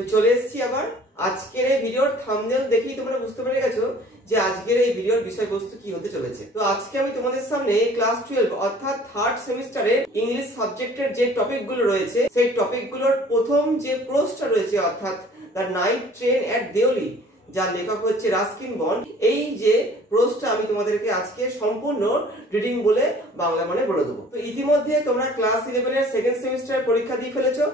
তো চলে এসেছি আবার। আজকের এই ভিডিওর থাম্বনেল দেখেই তোমরা বুঝতে পেরে গেছো যে আজকের এই ভিডিওর বিষয়বস্তু কি হতে চলেছে। তো আজকে আমি তোমাদের সামনে ক্লাস 12 অর্থাৎ থার্ড সেমিস্টারের ইংলিশ সাবজেক্টের যে টপিকগুলো রয়েছে সেই টপিকগুলোর প্রথম যে প্রোজটা রয়েছে অর্থাৎ the night train at Deoli, যার লেখক হচ্ছে রাস্কিন বন্ড, এই যে প্রোজটা আমি তোমাদেরকে আজকে সম্পূর্ণ রিডিং বলে বাংলা মানে বলে দেবো। তো ইতিমধ্যে তোমরা ক্লাস 11 এর সেকেন্ড সেমিস্টারের পরীক্ষা দিয়ে ফেলেছো,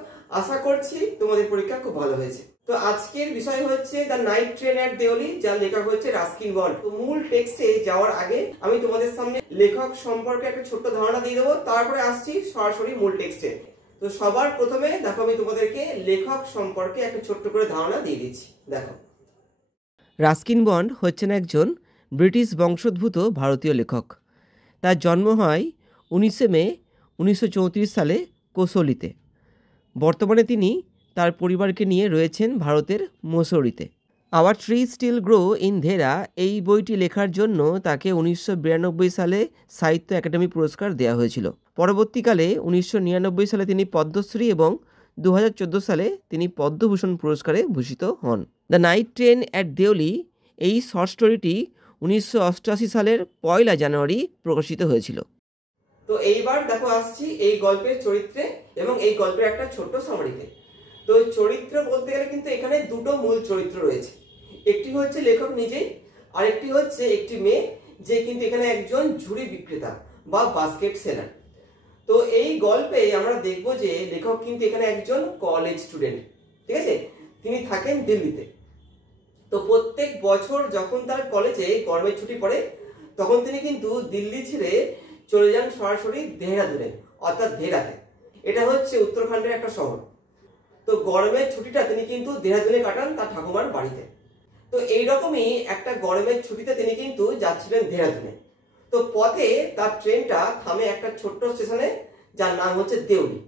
আশা করছি তোমাদের পরীক্ষা খুব ভালো হয়েছে। তো আজকের বিষয় হচ্ছে the night train at Deoli, যার লেখক হচ্ছে রাস্কিন বন্ড। তো মূল টেক্সটে যাওয়ার আগে আমি তোমাদের সামনে লেখক সম্পর্কে একটা ছোট্ট ধারণা দিয়ে দেবো, তারপরে আসছি সরাসরি মূল টেক্সটে। তো সবার প্রথমে দেখো আমি তোমাদেরকে লেখক সম্পর্কে একটা ছোট্ট করে ধারণা দিয়ে দিচ্ছি। দেখো, রাস্কিন বন্ড হচ্ছেন একজন ব্রিটিশ বংশোদ্ভূত ভারতীয় লেখক। তার জন্ম হয় 19 মে 1934 সালে কোসলিতে। বর্তমানে তিনি তার পরিবারকে নিয়ে রয়েছেন ভারতের মুসৌরিতে। Our trees still grow in Dehra এই বইটি লেখার জন্য তাকে 1992 সালে সাহিত্য একাডেমি পুরস্কার দেওয়া হয়েছিল। পরবর্তীকালে 1999 সালে তিনি পদ্মশ্রী এবং 2014 সালে তিনি পদ্মভূষণ পুরস্কারে ভূষিত হন। The night train at Deoli এই শর্ট স্টোরিটি 1988 সালের 1 জানুয়ারি প্রকাশিত হয়েছিল। তো এইবার দেখো আসছি এই গল্পের চরিত্রে এবং এই গল্পের একটা ছোট্ট সামারিতে। তো চরিত্র বলতে গেলে কিন্তু এখানে দুটো মূল চরিত্র রয়েছে, একটি হচ্ছে লেখক নিজেই, আর একটি হচ্ছে একটি মেয়ে যে কিন্তু এখানে একজন ঝুড়ি বিক্রেতা বা বাস্কেট সেলার। তো এই গল্পে আমরা দেখবো যে লেখক কিন্তু এখানে একজন কলেজ স্টুডেন্ট, ঠিক আছে, তিনি থাকেন দিল্লিতে। তো প্রত্যেক বছর যখন তার কলেজে গরমের ছুটি পড়ে তখন তিনি কিন্তু দিল্লি ছেড়ে চলে যান সরাসরি দেহরাদুনে অর্থাৎ ধেরাতে। এটা হচ্ছে উত্তরাখণ্ডের একটা শহর। তো গরমের ছুটিটা তিনি কিন্তু দেহরাদুনে কাটান তার ঠাকুমার বাড়িতে। তো এইরকমই একটা গরমের ছুটিতে তিনি কিন্তু যাচ্ছিলেন দেহরাদুনে। তো পথে তার ট্রেনটা থামে একটা ছোট্ট স্টেশনে, যার নাম হচ্ছে দেওলি।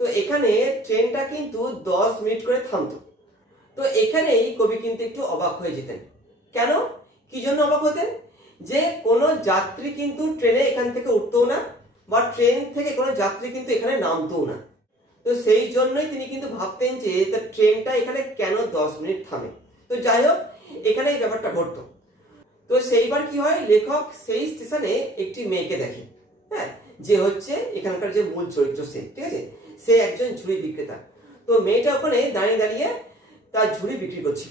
তো এখানে ট্রেনটা কিন্তু 10 মিনিট করে থামতো। তো এখানেই কবি কিন্তু একটু অবাক হয়ে যেতেন। কেন, কি জন্য অবাক হতেন? যে কোনো যাত্রী কিন্তু ট্রেনে এখান থেকে উঠতো না, বা ট্রেন থেকে কোনো যাত্রী কিন্তু এখানে নামতো না। তো সেই জন্যই তিনি কিন্তু ভাবতেন যে তার ট্রেনটা এখানে কেন 10 মিনিট থামে। তো যাই হোক, এখানে এই ব্যাপারটা ঘটতো। তো সেইবার কি হয়, লেখক সেই স্টেশনে একটি মেয়েকে দেখে, হ্যাঁ, যে হচ্ছে এখানকার যে মূল চরিত্র সে, ঠিক আছে, সে একজন ঝুড়ি বিক্রেতা। তো মেয়েটা ওখানে দাঁড়িয়ে দাঁড়িয়ে তার ঝুড়ি বিক্রি করছে।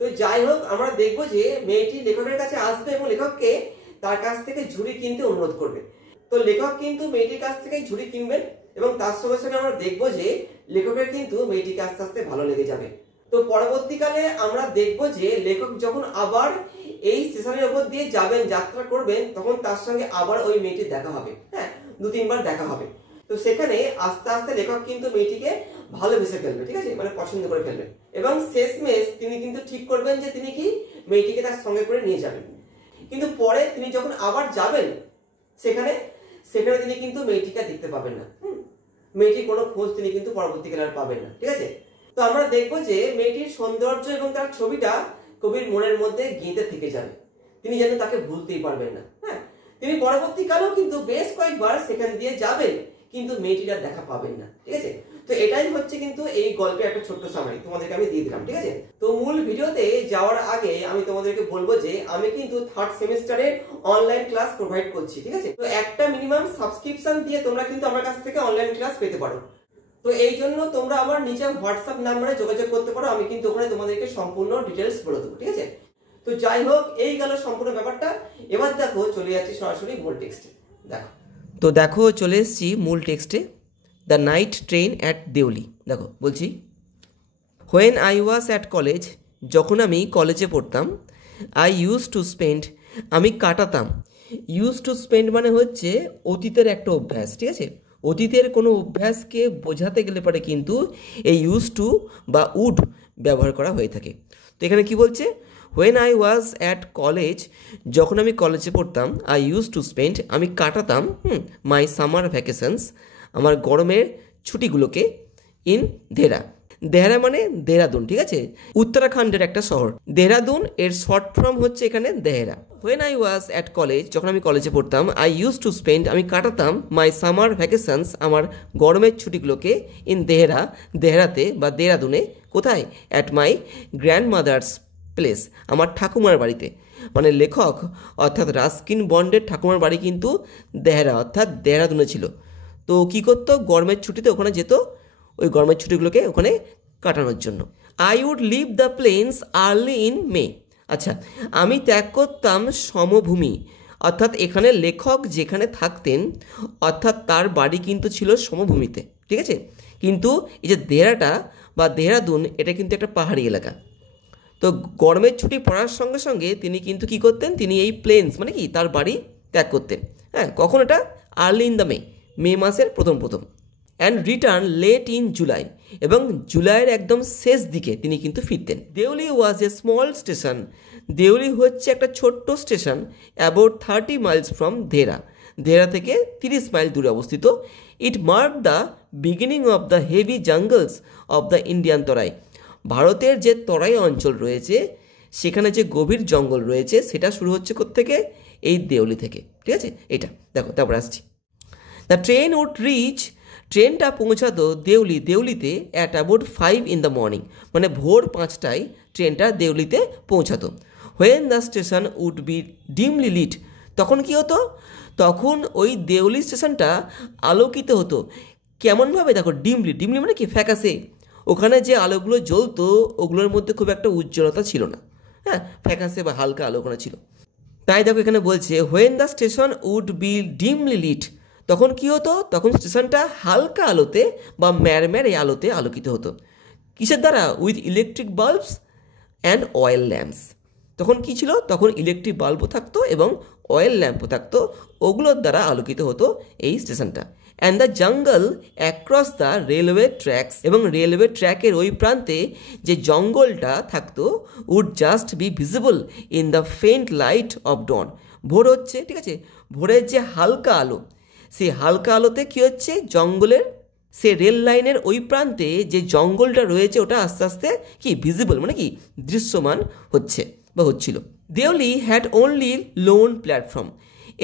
তো যাই হোক, আমরা দেখবো যে মেয়েটি লেখকের কাছে আসবে এবং লেখককে তার কাছ থেকে ঝুড়ি কিনতে অনুরোধ করবে। তো লেখক কিন্তু মেয়েটির কাছ থেকে ঝুড়ি কিনবেন এবং তার সঙ্গে সঙ্গে আমরা দেখবো যে লেখকের কিন্তু মেয়েটিকে আস্তে আস্তে ভালো লেগে যাবে। তো পরবর্তীকালে আমরা দেখবো যে লেখক যখন আবার এই স্টেশনের উপর দিয়ে যাবেন, যাত্রা করবেন, তখন তার সঙ্গে আবার ওই মেয়েটির দেখা হবে, হ্যাঁ, 2-3 বার দেখা হবে। তো সেখানে আস্তে আস্তে লেখক কিন্তু মেয়েটিকে ভালোবেসে ফেলবে, ঠিক আছে, মানে পছন্দ করে ফেলবেন। এবং শেষমেশ তিনি কিন্তু ঠিক করবেন যে তিনি কি মেয়েটিকে তার সঙ্গে করে নিয়ে যাবেন। কিন্তু পরে তিনি যখন আবার যাবেন সেখানে তিনি কিন্তু মেয়েটিকে দেখতে পাবেন না। মেয়েটির কোনো খোঁজ তিনি কিন্তু পরবর্তীকালে আর পাবেন না, ঠিক আছে। তো আমরা দেখবো যে মেয়েটির সৌন্দর্য এবং তার ছবিটা কবির মনের মধ্যে গেঁথে থেকে যাবে, তিনি যেন তাকে ভুলতেই পারবেন না। হ্যাঁ, তিনি পরবর্তীকালেও কিন্তু বেশ কয়েকবার সেখান দিয়ে যাবেন, কিন্তু মেয়েটির আর দেখা পাবেন না, ঠিক আছে। তো এটাই হচ্ছে কিন্তু এই গল্পের একটা ছোট্ট সামারি তোমাদেরকে আমি দিয়ে দিলাম, ঠিক আছে। তো মূল ভিডিওতে যাওয়ার আগে আমি তোমাদেরকে বলবো যে আমি কিন্তু থার্ড সেমিস্টারের অনলাইন ক্লাস প্রোভাইড করছি, ঠিক আছে। তো একটা মিনিমাম সাবস্ক্রিপশন দিয়ে তোমরা কিন্তু আমার কাছ থেকে অনলাইন ক্লাস পেতে পারো। তো এই জন্য তোমরা আমার নিচে হোয়াটসঅ্যাপ নাম্বারে যোগাযোগ করতে পারো, আমি কিন্তু ওখানে তোমাদেরকে সম্পূর্ণ ডিটেলস বলে দেবো, ঠিক আছে। তো যাই হোক, এই গেল সম্পূর্ণ ব্যাপারটা। এবার দেখো চলে যাচ্ছি সরাসরি মূল টেক্সটে। দেখো, তো দেখো চলে এসেছি মূল টেক্সটে। The night train at Deoli. দেখো বলছি, when I was at college, যখন আমি কলেজে পড়তাম, আই ইউজ টু স্পেন্ড, আমি কাটাতাম। ইউজ টু স্পেন্ড মানে হচ্ছে অতীতের একটা অভ্যাস, ঠিক আছে। অতীতের কোনো অভ্যাসকে বোঝাতে গেলে পরে কিন্তু এই ইউজ টু বা উড ব্যবহার করা হয়ে থাকে। তো এখানে কি বলছে, when I was at college, যখন আমি কলেজে পড়তাম, আই ইউজ টু স্পেন্ড, আমি কাটাতাম মাই সামার ভ্যাকেশনস, আমার গরমের ছুটিগুলোকে, ইন ধেরা। দেহরা মানে দেহরাদুন, ঠিক আছে, উত্তরাখণ্ডের একটা শহর। দেহরাদুন এর শর্ট ফর্ম হচ্ছে এখানে Dehra. When I was at college, যখন আমি কলেজে পড়তাম, আই ইউজ টু স্পেন্ড, আমি কাটাতাম মাই সামার ভ্যাকেশনস, আমার গরমের ছুটিগুলোকে ইন দেহরাতে বা দেহরাদুনে। কোথায়? At my grand mother's place, আমার ঠাকুমার বাড়িতে। মানে লেখক অর্থাৎ রাস্কিন বন্ডের ঠাকুমার বাড়ি কিন্তু দেহরা অর্থাৎ দেহরাদুনে ছিল। তো কী করতো? গরমের ছুটিতে ওখানে যেত, ওই গরমের ছুটিগুলোকে ওখানে কাটানোর জন্য। I would leave the plains early in May. আচ্ছা, আমি ত্যাগ করতাম সমভূমি, অর্থাৎ এখানে লেখক যেখানে থাকতেন অর্থাৎ তার বাড়ি কিন্তু ছিল সমভূমিতে, ঠিক আছে। কিন্তু এই যে দেহরাটা বা দেহরাদুন এটা কিন্তু একটা পাহাড়ি এলাকা। তো গরমের ছুটি পড়ার সঙ্গে সঙ্গে তিনি কিন্তু কী করতেন? তিনি এই প্লেন্স মানে কি তার বাড়ি ত্যাগ করতেন। হ্যাঁ, কখন এটা? আর্লি ইন দ্য মে মাসের প্রথম and return late in July, এবং জুলাইয়ের একদম শেষ দিকে তিনি কিন্তু ফিরতেন। Deoli was a small station, Deoli হচ্ছে একটা ছোট্ট station about 30 miles from Dehra থেকে 30 মাইল দূরে অবস্থিত। It mark the beginning of the heavy jungles of the Indian Terai, ভারতের যে তরাই অঞ্চল রয়েছে সেখানে যে গভীর জঙ্গল রয়েছে সেটা শুরু হচ্ছে কোত্থেকে? এই দেউলি থেকে, ঠিক আছে। এটা দেখো, তারপর আসছি। দ্য ট্রেন উড রিচ, ট্রেনটা পৌঁছাতো দেউলিতে at about 5 in the morning, মানে ভোর 5টায় ট্রেনটা দেউলিতে পৌঁছাতো। When the station would be dimly lit, তখন কি হতো? তখন ওই দেউলি স্টেশনটা আলোকিত হতো। কেমনভাবে? দেখো, ডিমলি মানে কি? ফ্যাকাসে। ওখানে যে আলোগুলো জ্বলতো ওগুলোর মধ্যে খুব একটা উজ্জ্বলতা ছিল না, হ্যাঁ, ফ্যাকাসে বা হালকা আলো ওখানে ছিল। তাই দেখো এখানে বলছে when the station would be dimly lit, তখন কি হতো? তখন স্টেশনটা হালকা আলোতে বা ম্যারম্যার এই আলোতে আলোকিত হতো। কিসের দ্বারা? With electric bulbs and oil lamps. তখন কি ছিল? তখন ইলেকট্রিক বাল্বও থাকতো এবং অয়েল ল্যাম্পও থাকতো, ওগুলোর দ্বারা আলোকিত হতো এই স্টেশনটা। And the jungle across the railway tracks, এবং রেলওয়ে ট্র্যাকের ওই প্রান্তে যে জঙ্গলটা থাকতো would just be visible in the faint light of dawn. ভোর হচ্ছে, ঠিক আছে, ভোরের যে হালকা আলো, সেই হালকা আলোতে কী হচ্ছে? জঙ্গলের সে রেল লাইনের ওই প্রান্তে যে জঙ্গলটা রয়েছে ওটা আস্তে আস্তে কি ভিজিবল মানে কি দৃশ্যমান হচ্ছে বা হচ্ছিল। Deoli had only lone platform,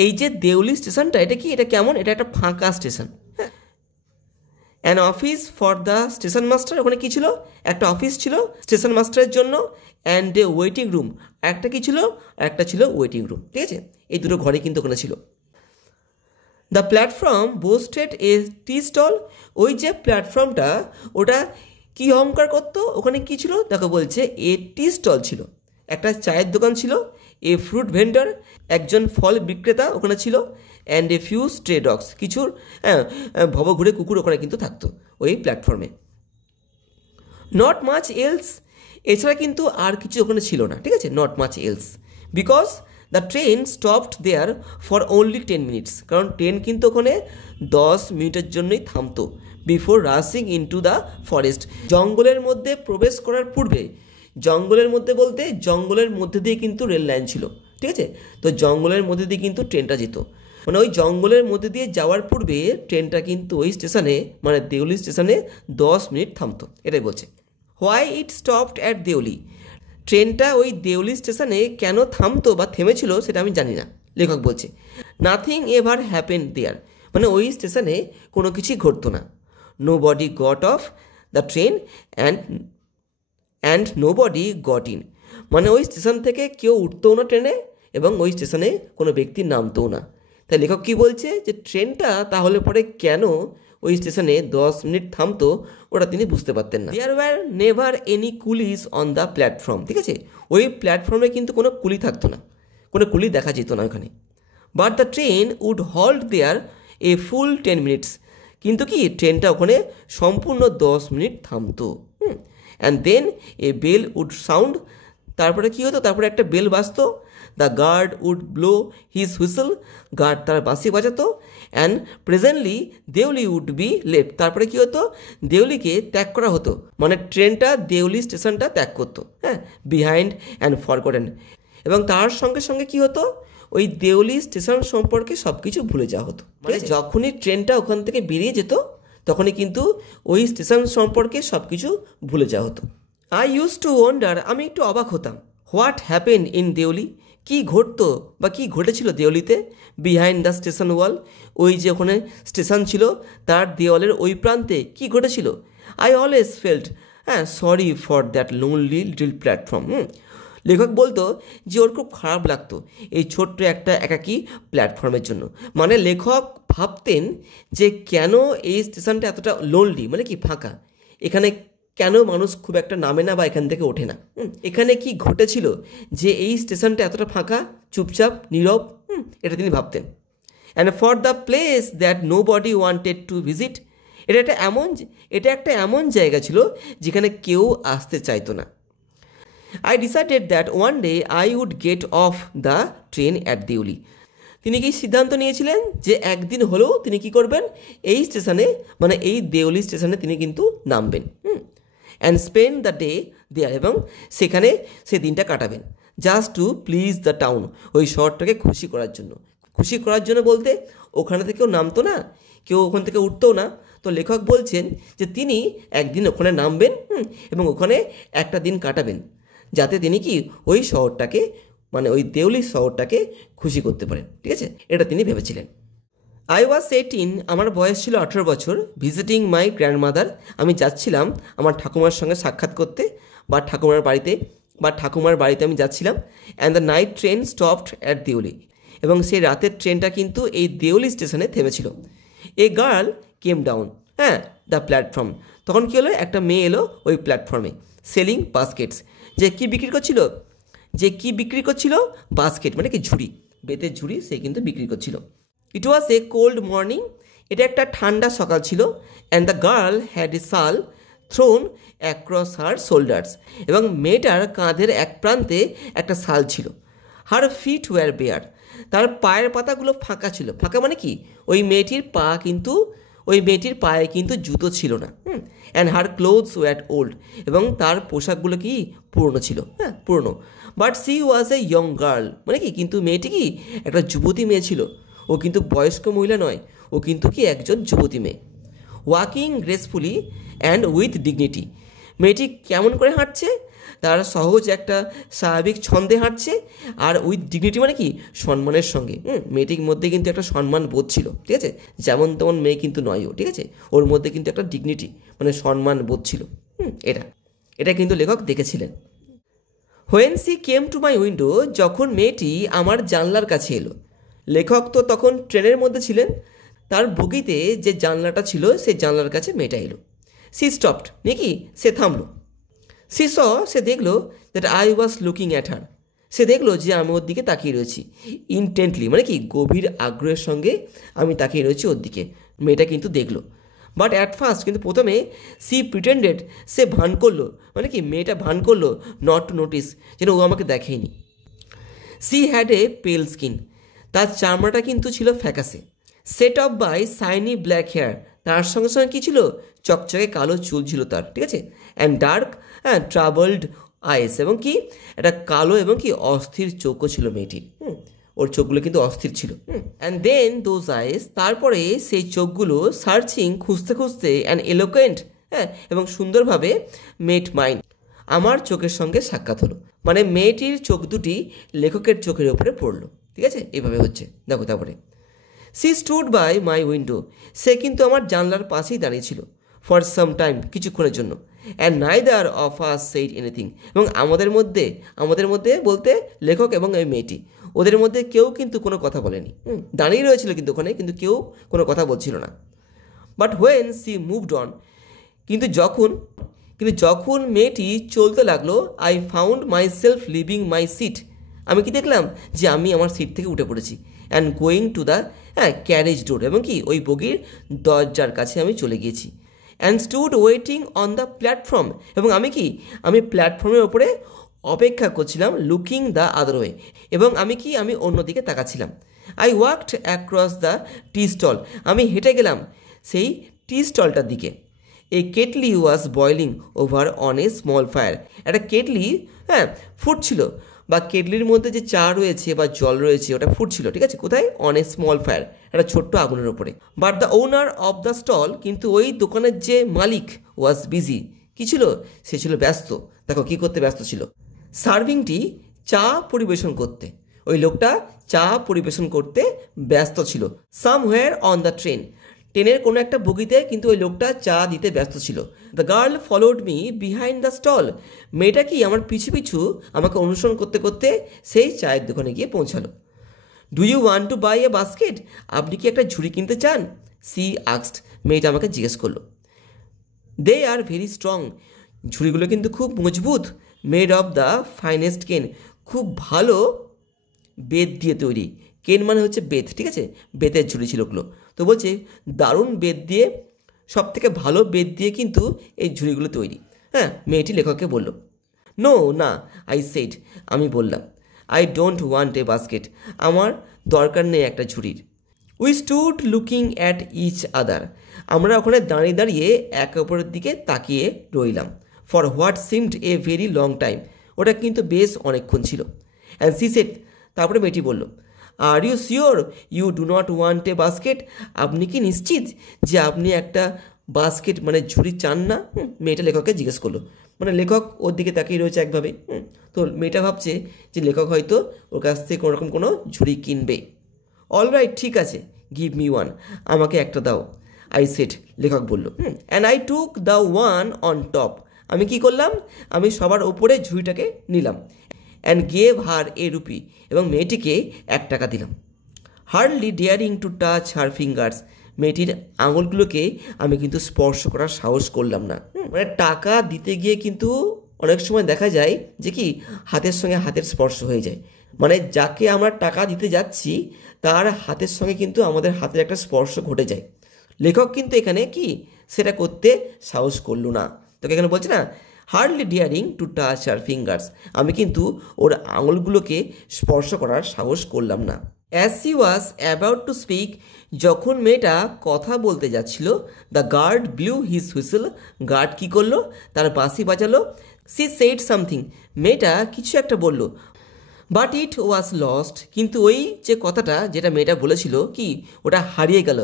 এই যে দেউলি স্টেশনটা এটা কি? এটা কেমন? এটা একটা ফাঁকা স্টেশন। হ্যাঁ, an office for the station master, ওখানে কী ছিল? একটা অফিস ছিল স্টেশন মাস্টারের জন্য। অ্যান্ড এ ওয়েটিং রুম, একটা কী ছিল? একটা ছিল ওয়েটিং রুম, ঠিক আছে। এই দুটো ঘরে কিন্তু ওখানে ছিল। The platform boasted a tea stall, ওই যে প্ল্যাটফর্মটা ওটা কি অহংকার করতো? ওখানে কি ছিল? দেখো বলছে এ টি স্টল ছিল, একটা চায়ের দোকান ছিল। এ ফ্রুট ভেন্ডর, একজন ফল বিক্রেতা ওখানে ছিল। অ্যান্ড এ ফিউ স্ট্রে ডগস, কিছু ভবঘুরে কুকুর ওখানে কিন্তু থাকতো ওই প্ল্যাটফর্মে। নট মাচ এলস, এছাড়া কিন্তু আর কিছু ওখানে ছিল না, ঠিক আছে। Not much else because the train stopped there for only 10 minutes, কারণ ট্রেন কিন্তু ওখানে 10 মিনিটের জন্যই থামতো। Before rushing into the forest, জঙ্গলের মধ্যে প্রবেশ করার পূর্বে, জঙ্গলের মধ্যে বলতে জঙ্গলের মধ্যে দিয়ে কিন্তু রেল লাইন ছিল, ঠিক আছে। তো জঙ্গলের মধ্যে দিয়ে কিন্তু ট্রেনটা যেত, মানে ওই জঙ্গলের মধ্যে দিয়ে যাওয়ার পূর্বে ট্রেনটা কিন্তু ওই স্টেশনে মানে দেউলি স্টেশনে 10 মিনিট থামতো, এটাই বলছে। Why it stopped at Deoli, ট্রেনটা ওই দেউলি স্টেশনে কেন থামতো বা থেমেছিল সেটা আমি জানি না, লেখক বলছে। নাথিং এভার হ্যাপেন দেয়ার, মানে ওই স্টেশনে কোনো কিছুই ঘটতো না। Nobody got off the train and nobody got in, মানে ওই স্টেশন থেকে কেউ উঠতও না ট্রেনে এবং ওই স্টেশনে কোনো ব্যক্তি নামতও না। তাই লেখক কী বলছে? যে ট্রেনটা তাহলে পরে কেন ওই স্টেশনে 10 মিনিট থামতো ওটা তিনি বুঝতে পারতেন না। There were never any coolies on the platform, ঠিক আছে, ওই প্ল্যাটফর্মে কিন্তু কোনো কুলি থাকতো না, কোনো কুলি দেখা যেত না ওখানে। But the train would halt there a full 10 minutes, কিন্তু কি ট্রেনটা ওখানে সম্পূর্ণ 10 মিনিট থামতো। And then a bell would sound, তারপরে কী হতো? তারপরে একটা বেল বাজতো। The guard would blow his whistle, guard তার বাঁশি বাজাতো। And presently Deoli would be left, তারপরে কী হতো? দেউলিকে ত্যাগ করা হতো, মানে ট্রেনটা দেউলি স্টেশনটা ত্যাগ করতো, হ্যাঁ, বিহাইন্ড অ্যান্ড ফরগটেন। এবং তার সঙ্গে সঙ্গে কী হতো? ওই দেউলি স্টেশন সম্পর্কে সব কিছু ভুলে যাওয়া হতো। মানে যখনই ট্রেনটা ওখান থেকে বেরিয়ে যেত তখনই কিন্তু ওই স্টেশন সম্পর্কে সব কিছু ভুলে যাওয়া হতো। আই ইউজ টু ওয়ান্ডার, আমি একটু অবাক হতাম, হোয়াট হ্যাপেন ইন দেউলি, কী ঘটতো বা কী ঘটেছিল দেউলিতে, বিহাইন্ড দ্য স্টেশন ওয়াল, ওই যে ওখানে স্টেশন ছিল তার দেওয়ালের ওই প্রান্তে কী ঘটেছিল। I always felt sorry for that lonely little platform. লেখক বলতো যে ওর খুব খারাপ লাগতো এই ছোট্ট একটা একাকী প্ল্যাটফর্মের জন্য। মানে লেখক ভাবতেন যে কেন এই স্টেশনটা এতটা লোনলি, মানে কি ফাঁকা, এখানে কেন মানুষ খুব একটা নামে না বা এখান থেকে ওঠে না, এখানে কি ঘটেছিল যে এই স্টেশনটা এতটা ফাঁকা, চুপচাপ, নীরব, এটা তিনি ভাবতেন। And for the place that nobody wanted to visit, এটা একটা এমন জায়গা ছিল যেখানে কেউ আসতে চাইতো না। I decided that one day I would get off the train at Deoli. তিনি কি সিদ্ধান্ত নিয়েছিলেন যে একদিন হলেও তিনি কি করবেন, এই স্টেশনে মানে এই দেওলি স্টেশনে তিনি কিন্তু নামবেন, and spend the day there, এবং সেখানে সে দিনটা কাটাবেন, just to please the town, ওই শহরটাকে খুশি করার জন্য। খুশি করার জন্য বলতে ওখানে থেকেও নামতো না, কেউ ওখান থেকে উঠতেও না। তো লেখক বলছেন যে তিনি একদিন ওখানে নামবেন এবং ওখানে একটা দিন কাটাবেন, যাতে তিনি কি ওই শহরটাকে মানে ওই দেউলি শহরটাকে খুশি করতে পারেন। ঠিক আছে, এটা তিনি ভেবেছিলেন। আই ওয়াজ 18, আমার বয়স ছিল 18 বছর। ভিজিটিং মাই গ্র্যান্ডমাদার, আমি যাচ্ছিলাম আমার ঠাকুমার সঙ্গে সাক্ষাৎ করতে বা ঠাকুমার বাড়িতে আমি যাচ্ছিলাম। And the night train stopped at Deoli, এবং সেই রাতের ট্রেনটা কিন্তু এই দেউলি স্টেশনে থেমেছিল। A girl came down the platform, তখন কী হলো, একটা মেয়ে এলো ওই প্ল্যাটফর্মে, সেলিং বাস্কেটস, যে কি বিক্রি করছিল বাস্কেট মানে কি ঝুড়ি, বেতের ঝুড়ি সে কিন্তু বিক্রি করছিল। ইট ওয়াজ এ কোল্ড মর্নিং, এটা একটা ঠান্ডা সকাল ছিল। And the girl had a শাল থ্রোন অ্যাক্রস হার শোল্ডার্স, এবং মেয়েটার কাঁধের এক প্রান্তে একটা শাল ছিল। হার ফিট ওয়্যার বেয়ার, তার পায়ের পাতাগুলো ফাঁকা ছিল। ফাঁকা মানে কি, ওই মেয়েটির পায়ে কিন্তু জুতো ছিল না। And her clothes were old, এবং তার পোশাকগুলো কি পুরনো ছিল, পুরনো। But she was a young girl, মানে কি কিন্তু মেয়েটি কি একটা যুবতী মেয়ে ছিল, ও কিন্তু বয়স্ক মহিলা নয়, ও কিন্তু কি একজন যুবতী মেয়ে। Walking gracefully and with dignity, মেয়েটি কেমন করে হাঁটছে, তার সহজ একটা স্বাভাবিক ছন্দে হাঁটছে, আর উইথ ডিগনিটি মানে কি সম্মানের সঙ্গে। মেয়েটির মধ্যে কিন্তু একটা সম্মান বোধ ছিল। ঠিক আছে, যেমন তেমন মেয়ে কিন্তু নয় ও, ঠিক আছে, ওর মধ্যে কিন্তু একটা ডিগনিটি মানে সম্মান বোধ ছিল। এটা কিন্তু লেখক দেখেছিলেন। When she came to my window, যখন মেয়েটি আমার জানলার কাছে এলো। লেখক তো তখন ট্রেনের মধ্যে ছিলেন, তার বগিতে যে জানলাটা ছিল সেই জানলার কাছে মেয়েটা এলো। সি স্টপড, নাকি সে থামলো। সে দেখলো that I was looking at her, সে দেখলো যে আমি ওর দিকে তাকিয়ে রয়েছি। ইনটেন্টলি মানে কি গভীর আগ্রহের সঙ্গে আমি তাকিয়ে রয়েছি ওর দিকে, মেয়েটা কিন্তু দেখলো। বাট অ্যাট ফার্স্ট, কিন্তু প্রথমে সি প্রিটেন্ডেড, সে ভান করলো, মানে কি মেয়েটা ভান করলো নট টু নোটিস, যেন ও আমাকে দেখেনি। সি হ্যাড এ পেল স্কিন, তার চামড়াটা কিন্তু ছিল ফ্যাকাসে। Set off by shiny black hair, তার সঙ্গে সঙ্গে কী ছিল, চকচকে কালো চুল ছিল তার। ঠিক আছে, অ্যান্ড ডার্ক ট্রাবলড আইস, এবং কি একটা কালো এবং কি অস্থির চোখও ছিল মেয়েটির। ওর চোখগুলো কিন্তু অস্থির ছিল। অ্যান্ড দেন দোজ আইস, তারপরে সেই চোখগুলো সার্চিং, খুঁজতে অ্যান্ড এলোকুয়েন্ট, এবং সুন্দরভাবে মেট মাইন্ড, আমার চোখের সঙ্গে সাক্ষাৎ হলো। মানে মেয়েটির চোখ দুটি লেখকের চোখের ওপরে পড়লো। ঠিক আছে, এভাবে হচ্ছে, দেখো। তারপরে she stood by my window, সে কিন্তু আমার জানলার পাশেই দাঁড়িয়েছিল। ফর সাম টাইম, কিছুক্ষণের জন্য। And neither of us said anything, এবং আমাদের মধ্যে বলতে লেখক এবং ওই মেয়েটি, ওদের মধ্যে কেউ কিন্তু কোনো কথা বলেনি। দাঁড়িয়ে রয়েছিল কিন্তু ওখানে, কিন্তু কেউ কোনো কথা বলছিল না। But when she moved on, কিন্তু যখন মেয়েটি চলতে লাগলো, I found myself leaving my seat, আমি কি দেখলাম যে আমি আমার সিট থেকে উঠে পড়েছি। And going to the carriage door, এবং কি ওই বগির দরজার কাছে আমি চলে গিয়েছি। And stood waiting on the platform, এবং আমি প্ল্যাটফর্মের ওপরে অপেক্ষা করছিলাম। লুকিং দ্য আদার ওয়ে, এবং আমি অন্যদিকে তাকাচ্ছিলাম। I walked across the tea stall, আমি হেঁটে গেলাম সেই টি স্টলটার দিকে। A kettle was boiling over on a small fire, একটা কেটলি ফুটছিল বা কেটলির মধ্যে যে চা রয়েছে বা জল রয়েছে ওটা ফুটছিল, ঠিক আছে, কোথায়? অন এ স্মল ফায়ার, একটা ছোট্ট আগুনের ওপরে। But the owner of the stall, কিন্তু ওই দোকানের যে মালিক, ওয়াজ বিজি, কী ছিল? সে ছিল ব্যস্ত। দেখো কী করতে ব্যস্ত ছিল? সার্ভিংটি, চা পরিবেশন করতে। ওই লোকটা চা পরিবেশন করতে ব্যস্ত ছিল। সামহোয়ার অন দ্য ট্রেন, ট্রেনের কোনো একটা বগিতে কিন্তু ওই লোকটা চা দিতে ব্যস্ত ছিল। The girl followed me behind the stall, মেয়েটা কি আমার পিছু পিছু আমাকে অনুসরণ করতে করতে সেই চায়ের দোকানে গিয়ে পৌঁছালো। Do you want to buy a basket, আপনি কি একটা ঝুড়ি কিনতে চান? সি আস্কড, মেয়েটা আমাকে জিজ্ঞেস করলো। দে আর ভেরি স্ট্রং, ঝুড়িগুলো কিন্তু খুব মজবুত। মেড অফ দ্য ফাইনেস্ট কেন, খুব ভালো বেত দিয়ে তৈরি। কেন মানে হচ্ছে বেত, ঠিক আছে, বেতের ঝুড়ি ছিল ওগুলো। তো বলছে দারুণ বেত দিয়ে, সব থেকে ভালো বেত দিয়ে কিন্তু এই ঝুড়িগুলো তৈরি। হ্যাঁ, মেয়েটি লেখককে বলল। নো না, আই সেড, আমি বললাম, I don't want a basket, আমার দরকার নেই একটা ঝুড়ির। We stood looking at each other, আমরা ওখানে দাঁড়িয়ে দাঁড়িয়ে একে অপরের দিকে তাকিয়ে রইলাম। For what seemed a very long time, ওটা কিন্তু বেশ অনেকক্ষণ ছিল। অ্যান্ড সি সেড, তারপরে মেয়েটি বলল, are you sure you do not want a basket, আপনি কি নিশ্চিত যে আপনি একটা বাস্কেট মানে ঝুড়ি চান না? মেয়েটা লেখককে জিজ্ঞেস করলো। মানে লেখক ওর দিকে তাকিয়ে রয়েছে একভাবে। তো মেয়েটা ভাবছে যে লেখক হয়তো ওর কাছ থেকে কোনোরকম কোনো ঝুড়ি কিনবে। অলরাইট, ঠিক আছে, গিভ মি ওয়ান, আমাকে একটা দাও, আই সেড, লেখক বলল। And I took the one on top, আমি কি করলাম? আমি সবার ওপরে ঝুড়িটাকে নিলাম। And gave her A rupee, এবং মেয়েটিকে 1 টাকা দিলাম। Hardly daring to touch her fingers, মেয়েটির আঙুলগুলোকে আমি কিন্তু স্পর্শ করার সাহস করলাম না। মানে টাকা দিতে গিয়ে কিন্তু অনেক সময় দেখা যায় যে কি হাতের সঙ্গে হাতের স্পর্শ হয়ে যায়। মানে যাকে আমরা টাকা দিতে যাচ্ছি তার হাতের সঙ্গে কিন্তু আমাদের হাতের একটা স্পর্শ ঘটে যায়। লেখক কিন্তু এখানে কি সেটা করতে সাহস করল না। তোকে এখানে বলছে না, hardly daring to touch her fingers, আমি কিন্তু ওর আঙুলগুলোকে স্পর্শ করার সাহস করলাম না। As she was about to speak, যখন মেয়েটা কথা বলতে যাচ্ছিল, the guard blew his whistle, guard কী করলো? তার বাঁশি বাজালো। সি সেড সামথিং, মেয়েটা কিছু একটা বলল। বাট ইট ওয়াজ লস্ট, কিন্তু ওই যে কথাটা যেটা মেয়েটা বলেছিল কি ওটা হারিয়ে গেল।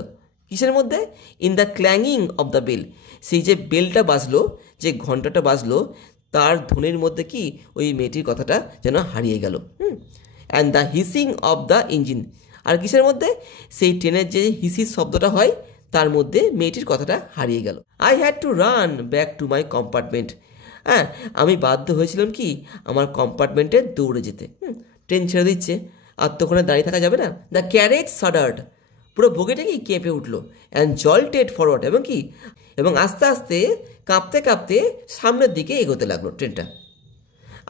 কিসের মধ্যে? In the clanging of the bell, সেই যে বেলটা বাজলো, যে ঘন্টাটা বাজলো, তার ধ্বনির মধ্যে কি ওই মেয়েটির কথাটা যেন হারিয়ে গেল। And the hissing of the engine, আর কিসের মধ্যে? সেই ট্রেনের যে হিসির শব্দটা হয় তার মধ্যে মেয়েটির কথাটা হারিয়ে গেল। I had to run back to my compartment, হ্যাঁ, আমি বাধ্য হয়েছিলাম কি আমার কম্পার্টমেন্টে দৌড়ে যেতে। ট্রেন ছেড়ে দিচ্ছে, আর তো ওখানে দাঁড়িয়ে থাকা যাবে না। দ্য ক্যারেজ শাডার্ড, পুরো বগিটা কি কেঁপে উঠলো। অ্যান্ড জল্টেড ফরওয়ার্ড, এবং আস্তে আস্তে কাঁপতে কাঁপতে সামনের দিকে এগোতে লাগলো ট্রেনটা।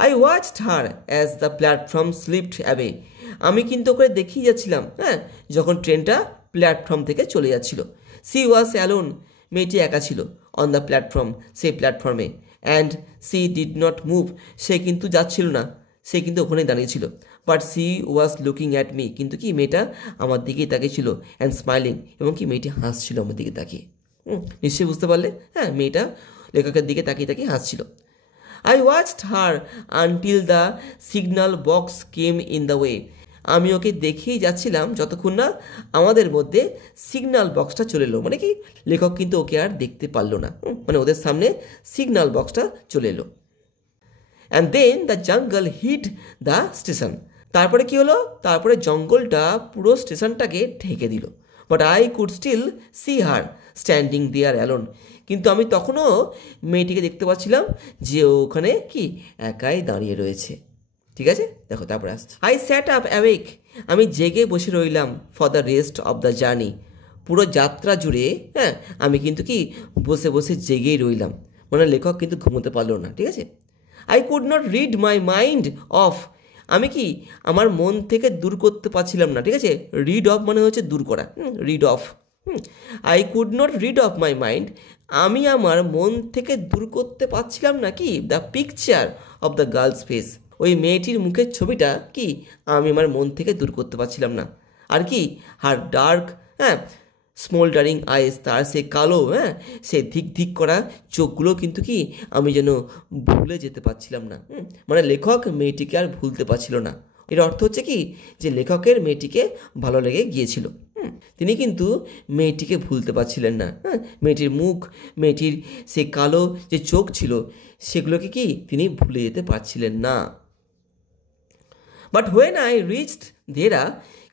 I watched her as the platform slipped away, আমি কিন্তু ওকে দেখিয়ে যাচ্ছিলাম, হ্যাঁ, যখন ট্রেনটা প্ল্যাটফর্ম থেকে চলে যাচ্ছিল। সি ওয়াজ অ্যালোন, মেয়েটি একা ছিল। অন দ্য প্ল্যাটফর্ম, সেই প্ল্যাটফর্মে। And she did not move, সে কিন্তু যাচ্ছিল না, সে কিন্তু ওখানেই দাঁড়িয়েছিল। But she was looking at me, কিন্তু কি মেয়েটা আমার দিকেই তাকিয়েছিল। অ্যান্ড স্মাইলিং, এবং কি মেয়েটি হাসছিল আমার দিকে তাকিয়ে। নিশ্চয়ই বুঝতে পারলে, হ্যাঁ, মেয়েটা লেখকের দিকে তাকিয়ে তাকিয়ে হাসছিল। I watched her until the signal box came in the way, আমি ওকে দেখেই যাচ্ছিলাম যতক্ষণ না আমাদের মধ্যে সিগন্যাল বক্সটা চলে এলো। মানে কি লেখক কিন্তু ওকে আর দেখতে পারলো না, মানে ওদের সামনে সিগন্যাল বক্সটা চলে এলো। And then the jungle হিড the station, তারপরে কি হলো? তারপরে জঙ্গলটা পুরো স্টেশনটাকে ঢেকে দিল। But I could still see her standing there alone, কিন্তু আমি তখনও মেয়েটিকে দেখতে পাচ্ছিলাম যে ওখানে কি একাই দাঁড়িয়ে রয়েছে। ঠিক আছে, দেখো তারপরে আসছে। আই স্যাট আপ অ্যাওয়েক, আমি জেগে বসে রইলাম। For the rest of the journey, পুরো যাত্রা জুড়ে, হ্যাঁ, আমি কিন্তু কি বসে বসে জেগেই রইলাম। মানে লেখক কিন্তু ঘুমোতে পারলো না। ঠিক আছে। I could not read my mind of, আমি কি আমার মন থেকে দূর করতে পারছিলাম না। ঠিক আছে, রিড অফ মানে হচ্ছে দূর করা, read of. I could not read of my mind, আমি আমার মন থেকে দূর করতে পারছিলাম না কি the picture of the girls face, ওই মেয়েটির মুখের ছবিটা কি আমি আমার মন থেকে দূর করতে পারছিলাম না। আর কি হার ডার্ক, হ্যাঁ, স্মোল্ডারিং আইস, তার সে কালো সে ধিক ধিক করা চোখগুলো কিন্তু কি আমি যেন ভুলে যেতে পারছিলাম না। মানে লেখক মেয়েটিকে আর ভুলতে পারছিল না। এর অর্থ হচ্ছে কি যে লেখকের মেয়েটিকে ভালো লেগে গিয়েছিল, তিনি কিন্তু মেয়েটিকে ভুলতে পারছিলেন না। মেয়েটির মুখ, মেয়েটির সে কালো যে চোখ ছিল সেগুলোকে কি তিনি ভুলে যেতে পারছিলেন না। But when I reached Dehra,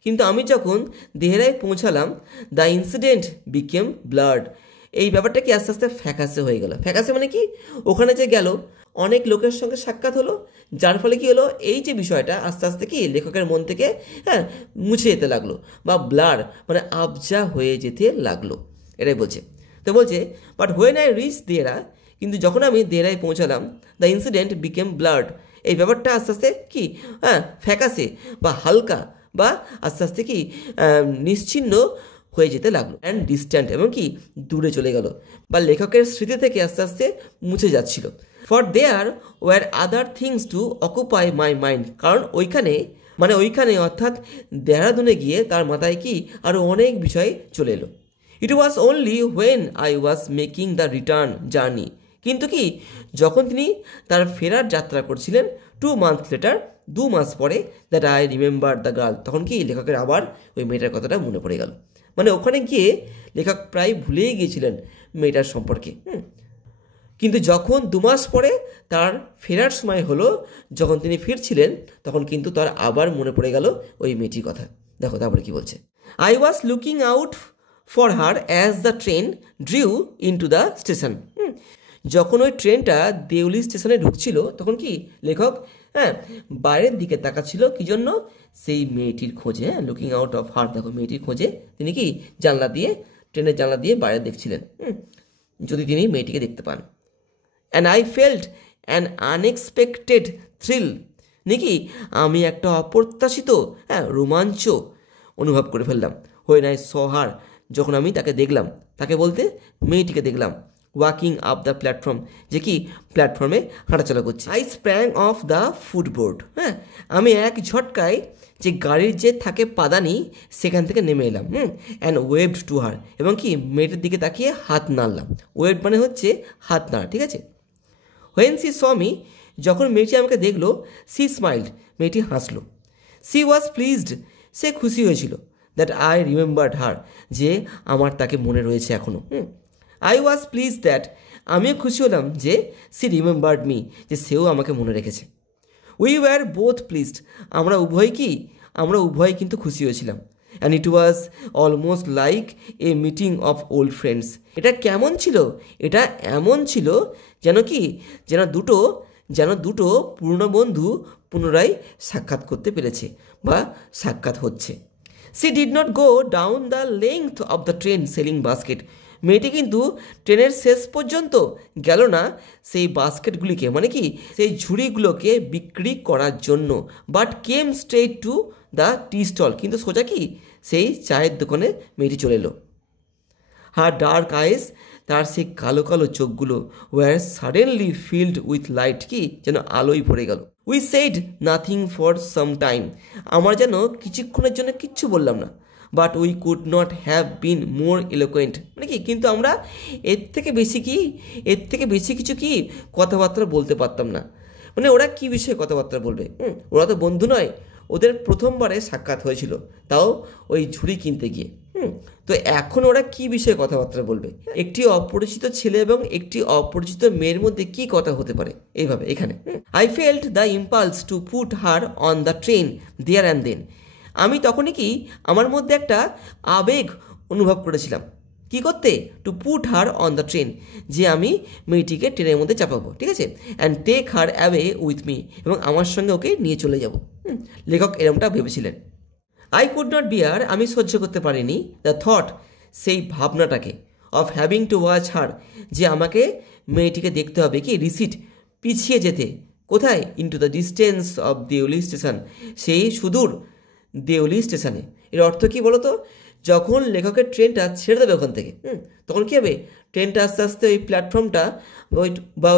কিন্তু আমি যখন দেহরায় পৌঁছালাম, দ্য ইনসিডেন্ট বিকেম ব্লার্ড, এই ব্যাপারটা কি আস্তে আস্তে ফ্যাকাসে হয়ে গেল। ফ্যাকাসে মানে কি, ওখানে যে গেল অনেক লোকের সঙ্গে সাক্ষাৎ হলো, যার ফলে কি হলো, এই যে বিষয়টা আস্তে আস্তে কি লেখকের মন থেকে মুছে যেতে লাগলো, বা ব্লার মানে আবজা হয়ে যেতে লাগলো, এটাই বলছে। তো বলছে but when I reach Dehra, কিন্তু যখন আমি দেহরায় পৌঁছালাম, দ্য ইনসিডেন্ট বিকেম ব্লার্ড, এই ব্যাপারটা আস্তে আস্তে কি ফ্যাকাসে বা হালকা বা আস্তে আস্তে কি নিশ্চিহ্ন হয়ে যেতে লাগলো, অ্যান্ড ডিস্ট্যান্ট এবং কি দূরে চলে গেল, বা লেখকের স্মৃতি থেকে আস্তে আস্তে মুছে যাচ্ছিল। For there were other things to occupy my mind, কারণ ওইখানে অর্থাৎ দেহরাদুনে গিয়ে তার মাথায় কি আরও অনেক বিষয় চলে এলো। It was only when I was making the return journey, কিন্তু কি যখন তিনি তার ফেরার যাত্রা করছিলেন 2 months লেটার, 2 মাস পরে, that I remember the girl, তখন কি লেখকের আবার ওই মেয়েটার কথাটা মনে পড়ে গেল। মানে ওখানে গিয়ে লেখক প্রায় ভুলেই গিয়েছিলেন মেয়েটার সম্পর্কে। কিন্তু যখন 2 মাস পরে তার ফেরার সময় হলো, যখন তিনি ফিরছিলেন, তখন কিন্তু তার আবার মনে পড়ে গেল ওই মেয়েটির কথা। দেখো তারপরে কি বলছে, I was looking out for her as the train drew into the station, যখন ওই ট্রেনটা দেউলি স্টেশনে ঢুকছিল, তখন কি লেখক বাইরের দিকে তাকাচ্ছিল, কি জন্য, সেই মেয়েটির খোঁজে। লুকিং আউট অফ হার, দেখো মেয়েটির খোঁজে তিনি কি ট্রেনের জানলা দিয়ে বাইরে দেখছিলেন, যদি তিনি মেয়েটিকে দেখতে পান। And I felt an unexpected thrill, নাকি আমি একটা অপ্রত্যাশিত রোমাঞ্চ অনুভব করে ফেললাম। হোয়েন আই স হার, যখন আমি তাকে দেখলাম, তাকে বলতে মেয়েটিকে দেখলাম, ওয়াকিং আপ দ্য প্ল্যাটফর্ম, যে কি প্ল্যাটফর্মে হাঁটাচলা করছে। আই স্প্র্যাং অফ দ্য ফুটবোর্ড, আমি এক ঝটকায় যে গাড়ির যে থাকে পাদানি সেখান থেকে নেমে এলাম। অ্যান্ড ওয়েভড টু হার, এবং কি মেয়েটির দিকে তাকিয়ে হাত নাড়লাম। ওয়েভ মানে হচ্ছে হাত নাড়া, ঠিক আছে। হোয়েন সি স মি, যখন মেয়েটি আমাকে দেখলো, সি স্মাইল্ড, মেয়েটি হাসলো। সি ওয়াজ প্লিজড, সে খুশি হয়েছিল। দ্যাট আই রিমেম্বার্ড হার, যে আমার তাকে মনে রয়েছে এখনও। আই ওয়াজ প্লিজ দ্যাট, আমিও খুশি হলাম যে সি রিমেম্বার্ড মি, যে সেও আমাকে মনে রেখেছে। উই ওয়ার বোথ প্লিজড, আমরা উভয় কিন্তু খুশি হয়েছিলাম। And it was almost like a meeting of old friends, এটা কেমন ছিল, এটা এমন ছিল যেন দুটো পুরনো বন্ধু পুনরায় সাক্ষাৎ করতে পেরেছে বা সাক্ষাৎ হচ্ছে। C did not go down the length of the train selling basket, মেয়েটি কিন্তু ট্রেনের শেষ পর্যন্ত গেল না সেই বাস্কেটগুলিকে, মানে কি সেই ঝুড়িগুলোকে বিক্রি করার জন্য, but came straight to the tea stall, কিন্তু সোজা কি সেই চায়ের দোকানে মেয়েটি চলে এলো। হার ডার্ক আইস, তার সেই কালো কালো চোখগুলো were suddenly filled with light, কি যেন আলোয় ভরে গেল। We said nothing for some time, আমরা যেন কিছুক্ষণের জন্য কিচ্ছু বললাম না। But we could not have been more eloquent, মানে কি কিন্তু আমরা এর থেকে বেশি কিছু কি কথাবার্তা বলতে পারতাম না। মানে ওরা কি বিষয়ে কথাবার্তা বলবে, ওরা তো বন্ধু নয়, ওদের প্রথমবারে সাক্ষাৎ হয়েছিল, তাও ওই ঝুড়ি কিনতে গিয়ে। তো এখন ওরা কি বিষয়ে কথাবার্তা বলবে, একটি অপরিচিত ছেলে এবং একটি অপরিচিত মেয়ের মধ্যে কি কথা হতে পারে, এইভাবে এখানে। I felt the impulse to put her on the train there and then, আমি তখনই কি আমার মধ্যে একটা আবেগ অনুভব করেছিলাম, কি করতে, to put her on the train, যে আমি মেয়েটিকে ট্রেনের মধ্যে চাপাবো, ঠিক আছে, and take her away with me, এবং আমার সঙ্গে ওকে নিয়ে চলে যাব। লেখক এরকমটা ভেবেছিলেন। আই কুড নট বিয়ার, আমি সহ্য করতে পারিনি, দ্য থট, সেই ভাবনাটাকে, অফ হ্যাভিং টু ওয়াচ হার, যে আমাকে মেয়েটিকে দেখতে হবে, কি রিসিট, পিছিয়ে যেতে, কোথায়, into the distance of Deoli station, সেই সুদূর দেউলি স্টেশনে। এর অর্থ কি বলতো, যখন লেখকের ট্রেনটা ছেড়ে দেবে ওখান থেকে, তখন কী হবে, ট্রেনটা আস্তে আস্তে ওই প্ল্যাটফর্মটা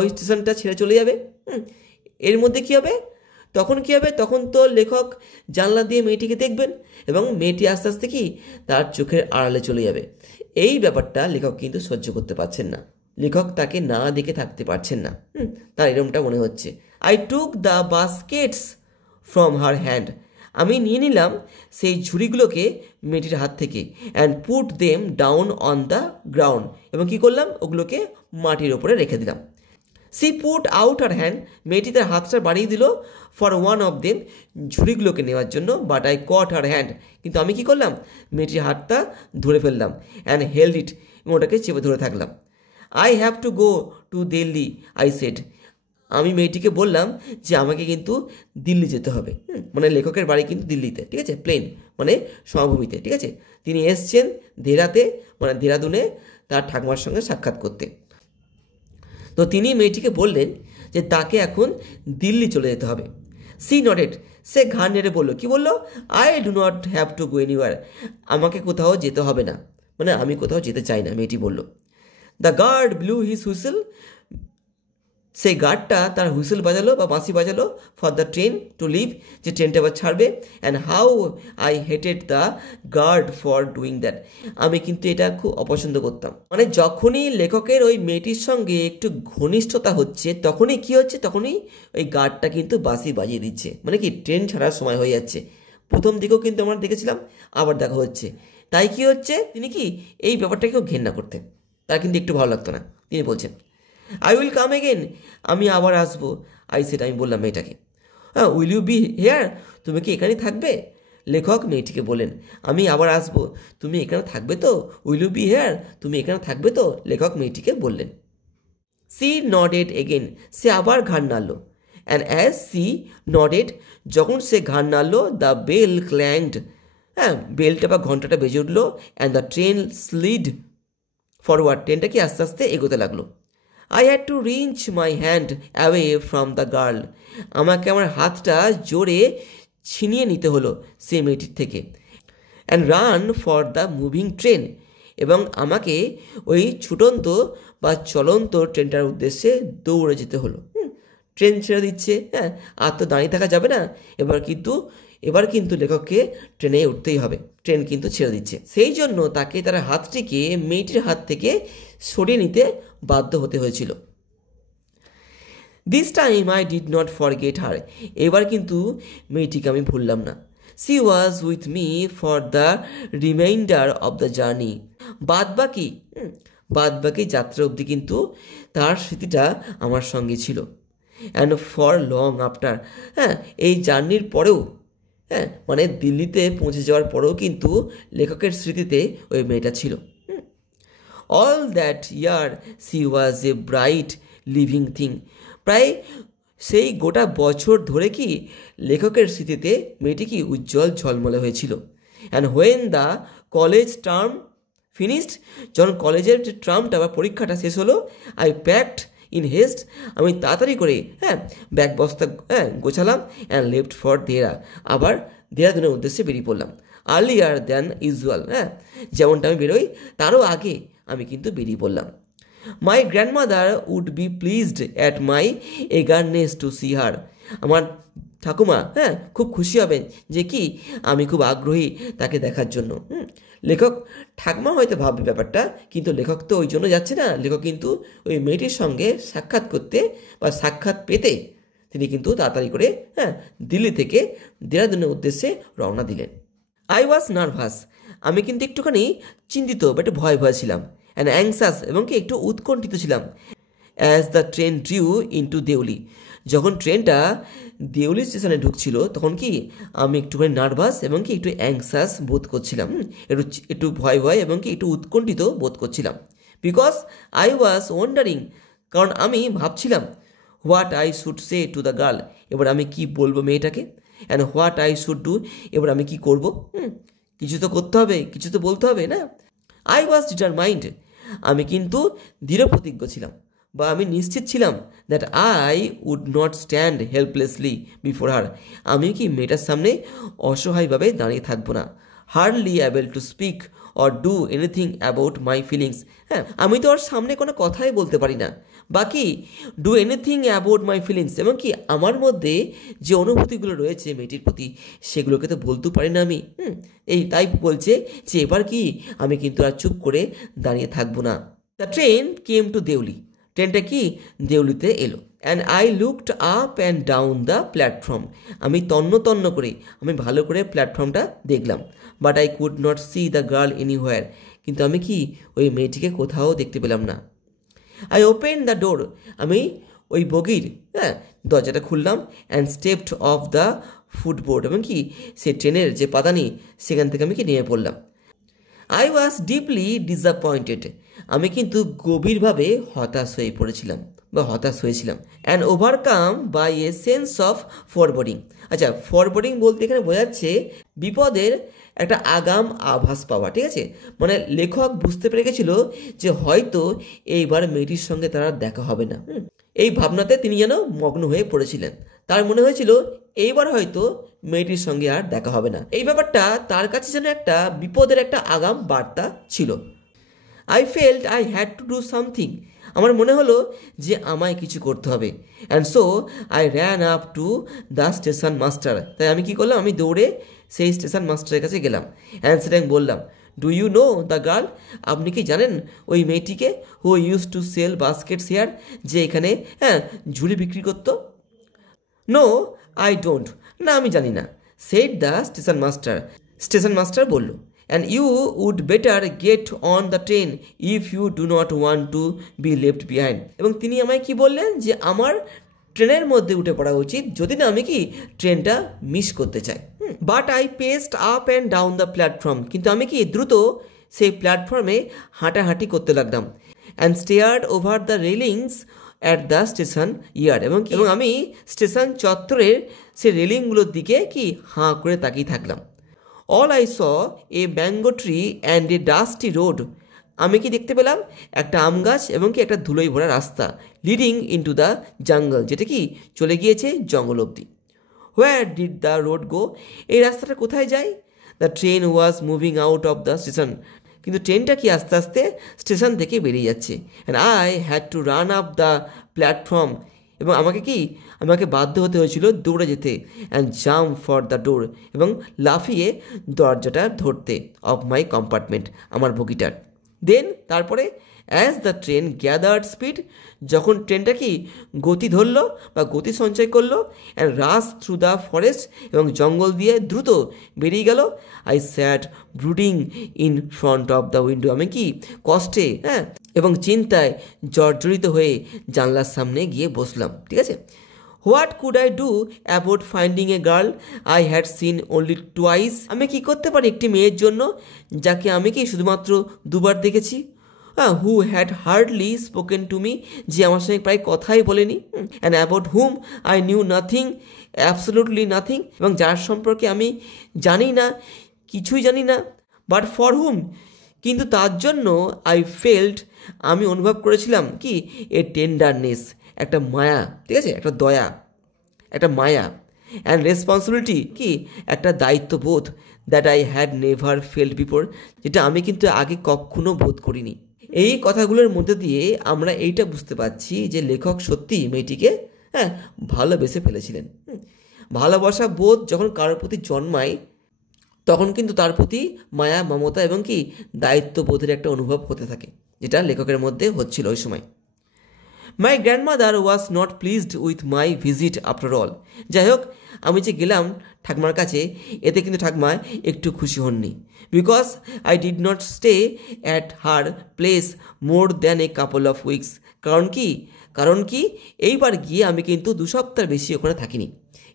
ওই স্টেশনটা ছেড়ে চলে যাবে। এর মধ্যে কী হবে, তখন কী হবে, তখন তো লেখক জানলা দিয়ে মেয়েটিকে দেখবেন এবং মেয়েটি আস্তে আস্তে কি তার চোখের আড়ালে চলে যাবে। এই ব্যাপারটা লেখক কিন্তু সহ্য করতে পারছেন না, লেখক তাকে না দেখে থাকতে পারছেন না। তার এরকমটা মনে হচ্ছে। I took the baskets from her hand, আমি নিয়ে নিলাম সেই ঝুড়িগুলোকে মেয়েটির হাত থেকে, and put them down on the ground, এবং কী করলাম, ওগুলোকে মাটির ওপরে রেখে দিলাম। She put out her hand, মেয়েটি তার হাতটা বাড়িয়ে দিল ফর ওয়ান অফ দেম, ঝুড়িগুলোকে নেওয়ার জন্য, but I caught her hand, কিন্তু আমি কি করলাম, মেয়েটির হাতটা ধরে ফেললাম, অ্যান্ড হেল্ড ইট, এবং ওটাকে চেপে ধরে থাকলাম। I have to go to Delhi, I said, আমি মেয়েটিকে বললাম যে আমাকে কিন্তু দিল্লি যেতে হবে। মানে লেখকের বাড়ি কিন্তু দিল্লিতে, ঠিক আছে, প্লেন মানে সমভূমিতে, ঠিক আছে। তিনি এসছেন দেরাতে, মানে দেরাদুনে তার ঠাকুমার সঙ্গে সাক্ষাৎ করতে। তো তিনি মেয়েটিকে বললেন যে তাকে এখন দিল্লি চলে যেতে হবে। সি নটেড, সে ঘাড় নেড়ে বললো, কি বললো, I do not have to go anywhere, আমাকে কোথাও যেতে হবে না, মানে আমি কোথাও যেতে চাই না, মেয়েটি বলল। The guard blew his whistle, সেই গার্ডটা তার হুইসেল বাজালো বা বাঁশি বাজালো for the train to leave, যে ট্রেনটা আবার ছাড়বে। And how I hated the guard for doing that, আমি কিন্তু এটা খুব অপছন্দ করতাম। মানে যখনই লেখকের ওই মেয়েটির সঙ্গে একটু ঘনিষ্ঠতা হচ্ছে, তখনই কি হচ্ছে, তখনই ওই গার্ডটা কিন্তু বাঁশি বাজিয়ে দিচ্ছে, মানে কি ট্রেন ছাড়ার সময় হয়ে যাচ্ছে। প্রথম দিকেও কিন্তু আমরা দেখেছিলাম, আবার দেখা হচ্ছে। তাই কি হচ্ছে, তিনি কি এই ব্যাপারটাকেও ঘেন্না করতেন, তার কিন্তু একটু ভালো লাগতো না। তিনি বলছেন, আই উইল কাম এগেন, আমি আবার আসবো। আই সেড, আমি বললাম মেয়েটাকে। হ্যাঁ, উইল ইউ বি হেয়ার, তুমি কি এখানেই থাকবে? লেখক মেয়েটিকে বলেন, আমি আবার আসবো, তুমি এখানে থাকবে তো? উইল ইউ বি হেয়ার, তুমি এখানে থাকবে তো? লেখক মেয়েটিকে বললেন। সি নডেড এগেন, সে আবার ঘাড় নাড়ল। অ্যান্ড অ্যাজ সি নডেড, যখন সে ঘাড় নাড়ল, দ্য বেল ক্ল্যাংড, হ্যাঁ বেলটা বা ঘন্টাটা বেজে উঠলো। And the train slid forward, ট্রেনটা কি আস্তে আস্তে এগোতে লাগলো। I had to wrench my hand away from the girl, আমাকে আমার হাতটা জোরে ছিনিয়ে নিতে হলো সে মেয়েটির থেকে। And run for the moving train, এবং আমাকে ওই ছুটন্ত বা চলন্ত ট্রেনটার উদ্দেশ্যে দৌড়ে যেতে হলো। ট্রেন ছেড়ে দিচ্ছে, হ্যাঁ, আর তো দাঁড়িয়ে থাকা যাবে না, এবার কিন্তু লেখককে ট্রেনে উঠতেই হবে, ট্রেন কিন্তু ছেড়ে দিচ্ছে। সেই জন্য তাকে তার হাতটিকে মেয়েটির হাত থেকে সরিয়ে নিতে বাধ্য হতে হয়েছিল। This time I did not forget her, এবার কিন্তু মেয়েটিকে আমি ভুললাম না। She was with me for the remainder of the journey, বাদবাকি যাত্রা অবধি কিন্তু তার স্মৃতিটা আমার সঙ্গে ছিল। অ্যান্ড ফর লং আফটার, হ্যাঁ এই জার্নির পরেও, হ্যাঁ মানে দিল্লিতে পৌঁছে যাওয়ার পরেও কিন্তু লেখকের স্মৃতিতে ওই মেয়েটা ছিল। All that year C was a bright living thing, প্রায় সেই গোটা বছর ধরে কি লেখকের স্মৃতিতে মেয়েটি কি উজ্জ্বল ঝলমলে হয়েছিল। And when the college term finished, যখন কলেজের যে টার্মটা বা পরীক্ষাটা শেষ হলো, আই প্যাকড ইন হেস্ট, আমি তাড়াতাড়ি করে ব্যাগ বস্তা গোছালাম। অ্যান্ড লেফট ফর দেরা, আবার দেরাদুনের উদ্দেশ্যে বেরিয়ে পড়লাম। আর্লিয়ার দ্যান ইউজুয়াল, যেমনটা আমি বেরোই তারও আগে আমি কিন্তু বেরিয়ে পড়লাম। My grandmother would be pleased at my eagerness to see her, আমার ঠাকুমা খুব খুশি হবেন যে কি আমি খুব আগ্রহী তাকে দেখার জন্য। লেখক ঠাকুমা হয়তো ভাববে ব্যাপারটা, কিন্তু লেখক তো ওই জন্য যাচ্ছে না, লেখক কিন্তু ওই মেয়েটির সঙ্গে সাক্ষাৎ করতে বা সাক্ষাৎ পেতে তিনি কিন্তু তাড়াতাড়ি করে দিল্লি থেকে দেরাদুনের উদ্দেশ্যে রওনা দিলেন। আই ওয়াজ নার্ভাস, আমি কিন্তু একটুখানি চিন্তিত বা একটু ভয় ছিলাম। অ্যান্ড অ্যাংসাস, এবং কি একটু উৎকণ্ঠিত ছিলাম। As the train drew into Deoli, যখন ট্রেনটা দেউলি স্টেশনে ঢুকছিল তখন কি আমি একটুখানি নার্ভাস এবং কি একটু অ্যাংসাস বোধ করছিলাম, একটু ভয় এবং কি একটু উৎকণ্ঠিত বোধ করছিলাম। বিকজ আই ওয়াজ ওয়ান্ডারিং, কারণ আমি ভাবছিলাম what I should say to the girl, এবার আমি কি বলবো মেয়েটাকে। And what I should do, এবার আমি কি করব, কিছু তো করতে হবে, কিছু তো বলতে হবে না। আই ওয়াজ ডিটারমাইন্ড, আমি কিন্তু দৃঢ় প্রতিজ্ঞ ছিলাম বা আমি নিশ্চিত ছিলাম that I would not stand helplessly before her, আমি কি মেয়েটার সামনে অসহায়ভাবে দাঁড়িয়ে থাকবো না। Hardly able to speak or do anything about my feelings, আমি তো ওর সামনে কোনো কথাই বলতে পারি না বাকি do anything about my feelings, এবং কি আমার মধ্যে যে অনুভূতিগুলো রয়েছে মেয়েটির প্রতি সেগুলোকে তো বলতেও পারি না আমি। এই তাই বলছে যে এবার কি আমি কিন্তু আর চুপ করে দাঁড়িয়ে থাকবো না। The train came to Deoli, ট্রেনটা কি দেউলিতে এলো। And I looked up and down the platform, আমি তন্ন করে আমি ভালো করে প্ল্যাটফর্মটা দেখলাম। But I could not see the girl anywhere, কিন্তু আমি কি ওই মেয়েটিকে কোথাও দেখতে পেলাম না। আই ওপেন দ্য ডোর, আমি ওই বগির দরজাটা খুললাম। অ্যান্ড স্টেপড অফ দ্য ফুটবোর্ড, এবং কি সে ট্রেনের যে পাদানি সেখান থেকে আমি কি নেমে পড়লাম। আই ওয়াজ ডিপলি ডিসঅ্যাপয়েন্টেড, আমি কিন্তু গভীরভাবে হতাশ হয়েছিলাম। And overcome by a sense of foreboding. আচ্ছা, ফরবোর্ডিং বলতে এখানে বোঝাচ্ছে বিপদের একটা আগাম আভাস পাওয়া, ঠিক আছে। মানে লেখক বুঝতে পেরে গেছিল যে হয়তো এইবার মেয়েটির সঙ্গে তার দেখা হবে না। এই ভাবনাতে তিনি যেন মগ্ন হয়ে পড়েছিলেন। তার মনে হয়েছিল এইবার হয়তো মেয়েটির সঙ্গে আর দেখা হবে না। এই ব্যাপারটা তার কাছে যেন একটা বিপদের একটা আগাম বার্তা ছিল। I felt I had to do something, আমার মনে হলো যে আমায় কিছু করতে হবে। And so I ran up to the station master, তাই আমি কি করলাম, আমি দৌড়ে সেই স্টেশন মাস্টারের কাছে গেলাম। অ্যান্ড সেটা বললাম, do you know the girl, আপনি কি জানেন ওই মেয়েটিকে, who used to sell baskets here, যে এখানে ঝুড়ি বিক্রি করতো। নো আই ডোন্ট, না আমি জানি না। সেড দ্য স্টেশন মাস্টার বলল। And you would better get on the train if you do not want to be left behind, এবং তিনি আমায় কি বললেন যে আমার ট্রেনের মধ্যে উঠে পড়া উচিত যদি না আমি কি ট্রেনটা মিস করতে চাই। But I paced up and down the platform, কিন্তু আমি কি দ্রুত সেই প্ল্যাটফর্মে হাঁটাহাঁটি করতে লাগলাম। And stared over the railings at the station yard, এবং আমি স্টেশন চত্বরের সেই রেলিংগুলোর দিকে কি হাঁ করে তাকিয়ে থাকলাম। All I saw a mango tree and a dusty road, আমি কি দেখতে পেলাম একটা আম গাছ এবং কি একটা ধুলোয় ভরা রাস্তা, লিডিং ইনটু দ্য জঙ্গল, যেটা কি চলে গিয়েছে জঙ্গল অবধি। Where did the road go, এই রাস্তাটা কোথায় যায়? The train was moving out of the station, কিন্তু ট্রেনটা কি আস্তে আস্তে স্টেশন থেকে বেরিয়ে যাচ্ছে। And I had to run up the platform, এবং আমাকে বাধ্য হতে হয়েছিল দৌড়ে যেতে। And jump for the door, এবং লাফিয়ে দরজাটা ধরতে অফ মাই কম্পার্টমেন্ট, আমার বগিটার। দেন তারপরে as the train gathered speed, যখন ট্রেনটা কি গতি ধরলো বা গতি সঞ্চয় করলো, and rush through the forest, এবং জঙ্গল দিয়ে দ্রুত বেরিয়ে গেল। I sat brooding in front of the window, আমি কি কষ্টে এবং চিন্তায় জর্জরিত হয়ে জানলার সামনে গিয়ে বসলাম, ঠিক আছে। What could I do about finding a girl I had seen only twice, আমি কি করতে পারি একটি মেয়ের জন্য যাকে আমি কি শুধুমাত্র দুবার দেখেছি। Who had hardly spoken to me, যে আমার সঙ্গে প্রায় কথাই বলেনি। And about hmm I knew nothing, absolutely nothing, এবং যার সম্পর্কে আমি জানি না, কিছুই জানি না। বাট ফর হুম, কিন্তু তার জন্য আই ফেল্ট, আমি অনুভব করেছিলাম কি এ টেন্ডারনেস, একটা মায়া, ঠিক আছে, একটা দয়া, একটা মায়া। অ্যান্ড রেসপন্সিবিলিটি, কি একটা দায়িত্ববোধ, that I had never felt before, যেটা আমি কিন্তু আগে কখনো বোধ করিনি। এই কথাগুলোর মধ্যে দিয়ে আমরা এইটা বুঝতে পারছি যে লেখক সত্যি মেয়েটিকে ভালোবেসে ফেলেছিলেন। ভালোবাসা বোধ যখন কারোর প্রতি জন্মায় তখন কিন্তু তার প্রতি মায়া, মমতা এবং কি দায়িত্ববোধের একটা অনুভব হতে থাকে, যেটা লেখকের মধ্যে হচ্ছিল ওই সময়। My grandmother was not pleased with my visit after all, যাই হোক আমি যে গেলাম ঠাকমার কাছে, এতে কিন্তু ঠাকমা একটু খুশি হননি। Because I did not stay at her place more than a couple of weeks, কারণ কি এইবার গিয়ে আমি কিন্তু 2 সপ্তাহ বেশি ওখানে থাকিনি।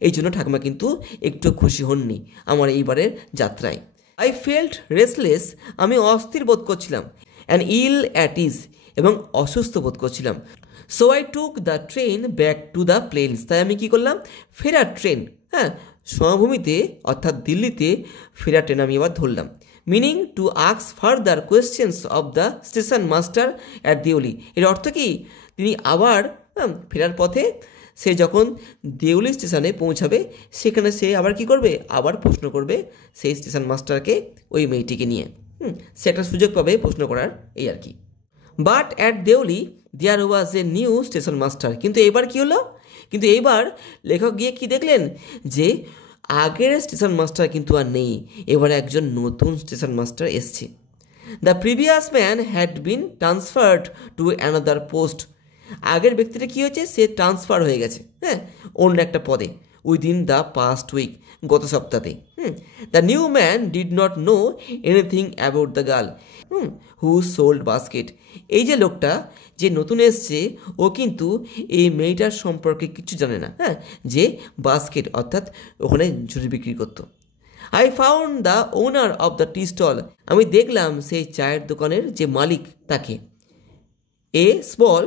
এই জন্য ঠাকুমা কিন্তু একটু খুশি হননি আমার এইবারের যাত্রায়। আই ফেল্ট রেসলেস, আমি অস্থির বোধ করছিলাম। অ্যান্ড ইল অ্যাট ইজ, এবং অসুস্থ বোধ করছিলাম। So I took the train back to the plains, তাই আমি কী করলাম, ফেরার ট্রেন, সমভূমিতে অর্থাৎ দিল্লিতে ফেরার ট্রেন আমি এবার ধরলাম। Meaning to ask further questions of the station master at Deoli, এর অর্থ কি তিনি আবার ফেরার পথে সে যখন দেউলি স্টেশনে পৌঁছাবে সেখানে সে আবার কি করবে, আবার প্রশ্ন করবে সেই স্টেশন মাস্টারকে ওই মেয়েটিকে নিয়ে। সে একটা সুযোগ পাবে প্রশ্ন করার, এই আর কি। But at Deoli there was a new station master. কিন্তু এবার কি হলো, কিন্তু এইবার লেখক গিয়ে কি দেখলেন যে আগের স্টেশন মাস্টার কিন্তু আর নেই, এবার একজন নতুন স্টেশন মাস্টার এসছে। The previous man had been transferred to another post. আগের ব্যক্তিটা কী হয়েছে, সে ট্রান্সফার হয়ে গেছে, হ্যাঁ, অন্য একটা পদে, উইদিন দ্য পাস্ট উইক, গত সপ্তাহে। The new man did not know anything about the girl who sold basket. এই যে লোকটা যে নতুন এসছে, ও কিন্তু এই মেয়েটার সম্পর্কে কিছু জানে না, হ্যাঁ, যে বাস্কেট অর্থাৎ ওখানে ঝুড়ি বিক্রি করতো। I found the owner of the tea stall. আমি দেখলাম সেই চায়ের দোকানের যে মালিক তাকে। এ স্মল,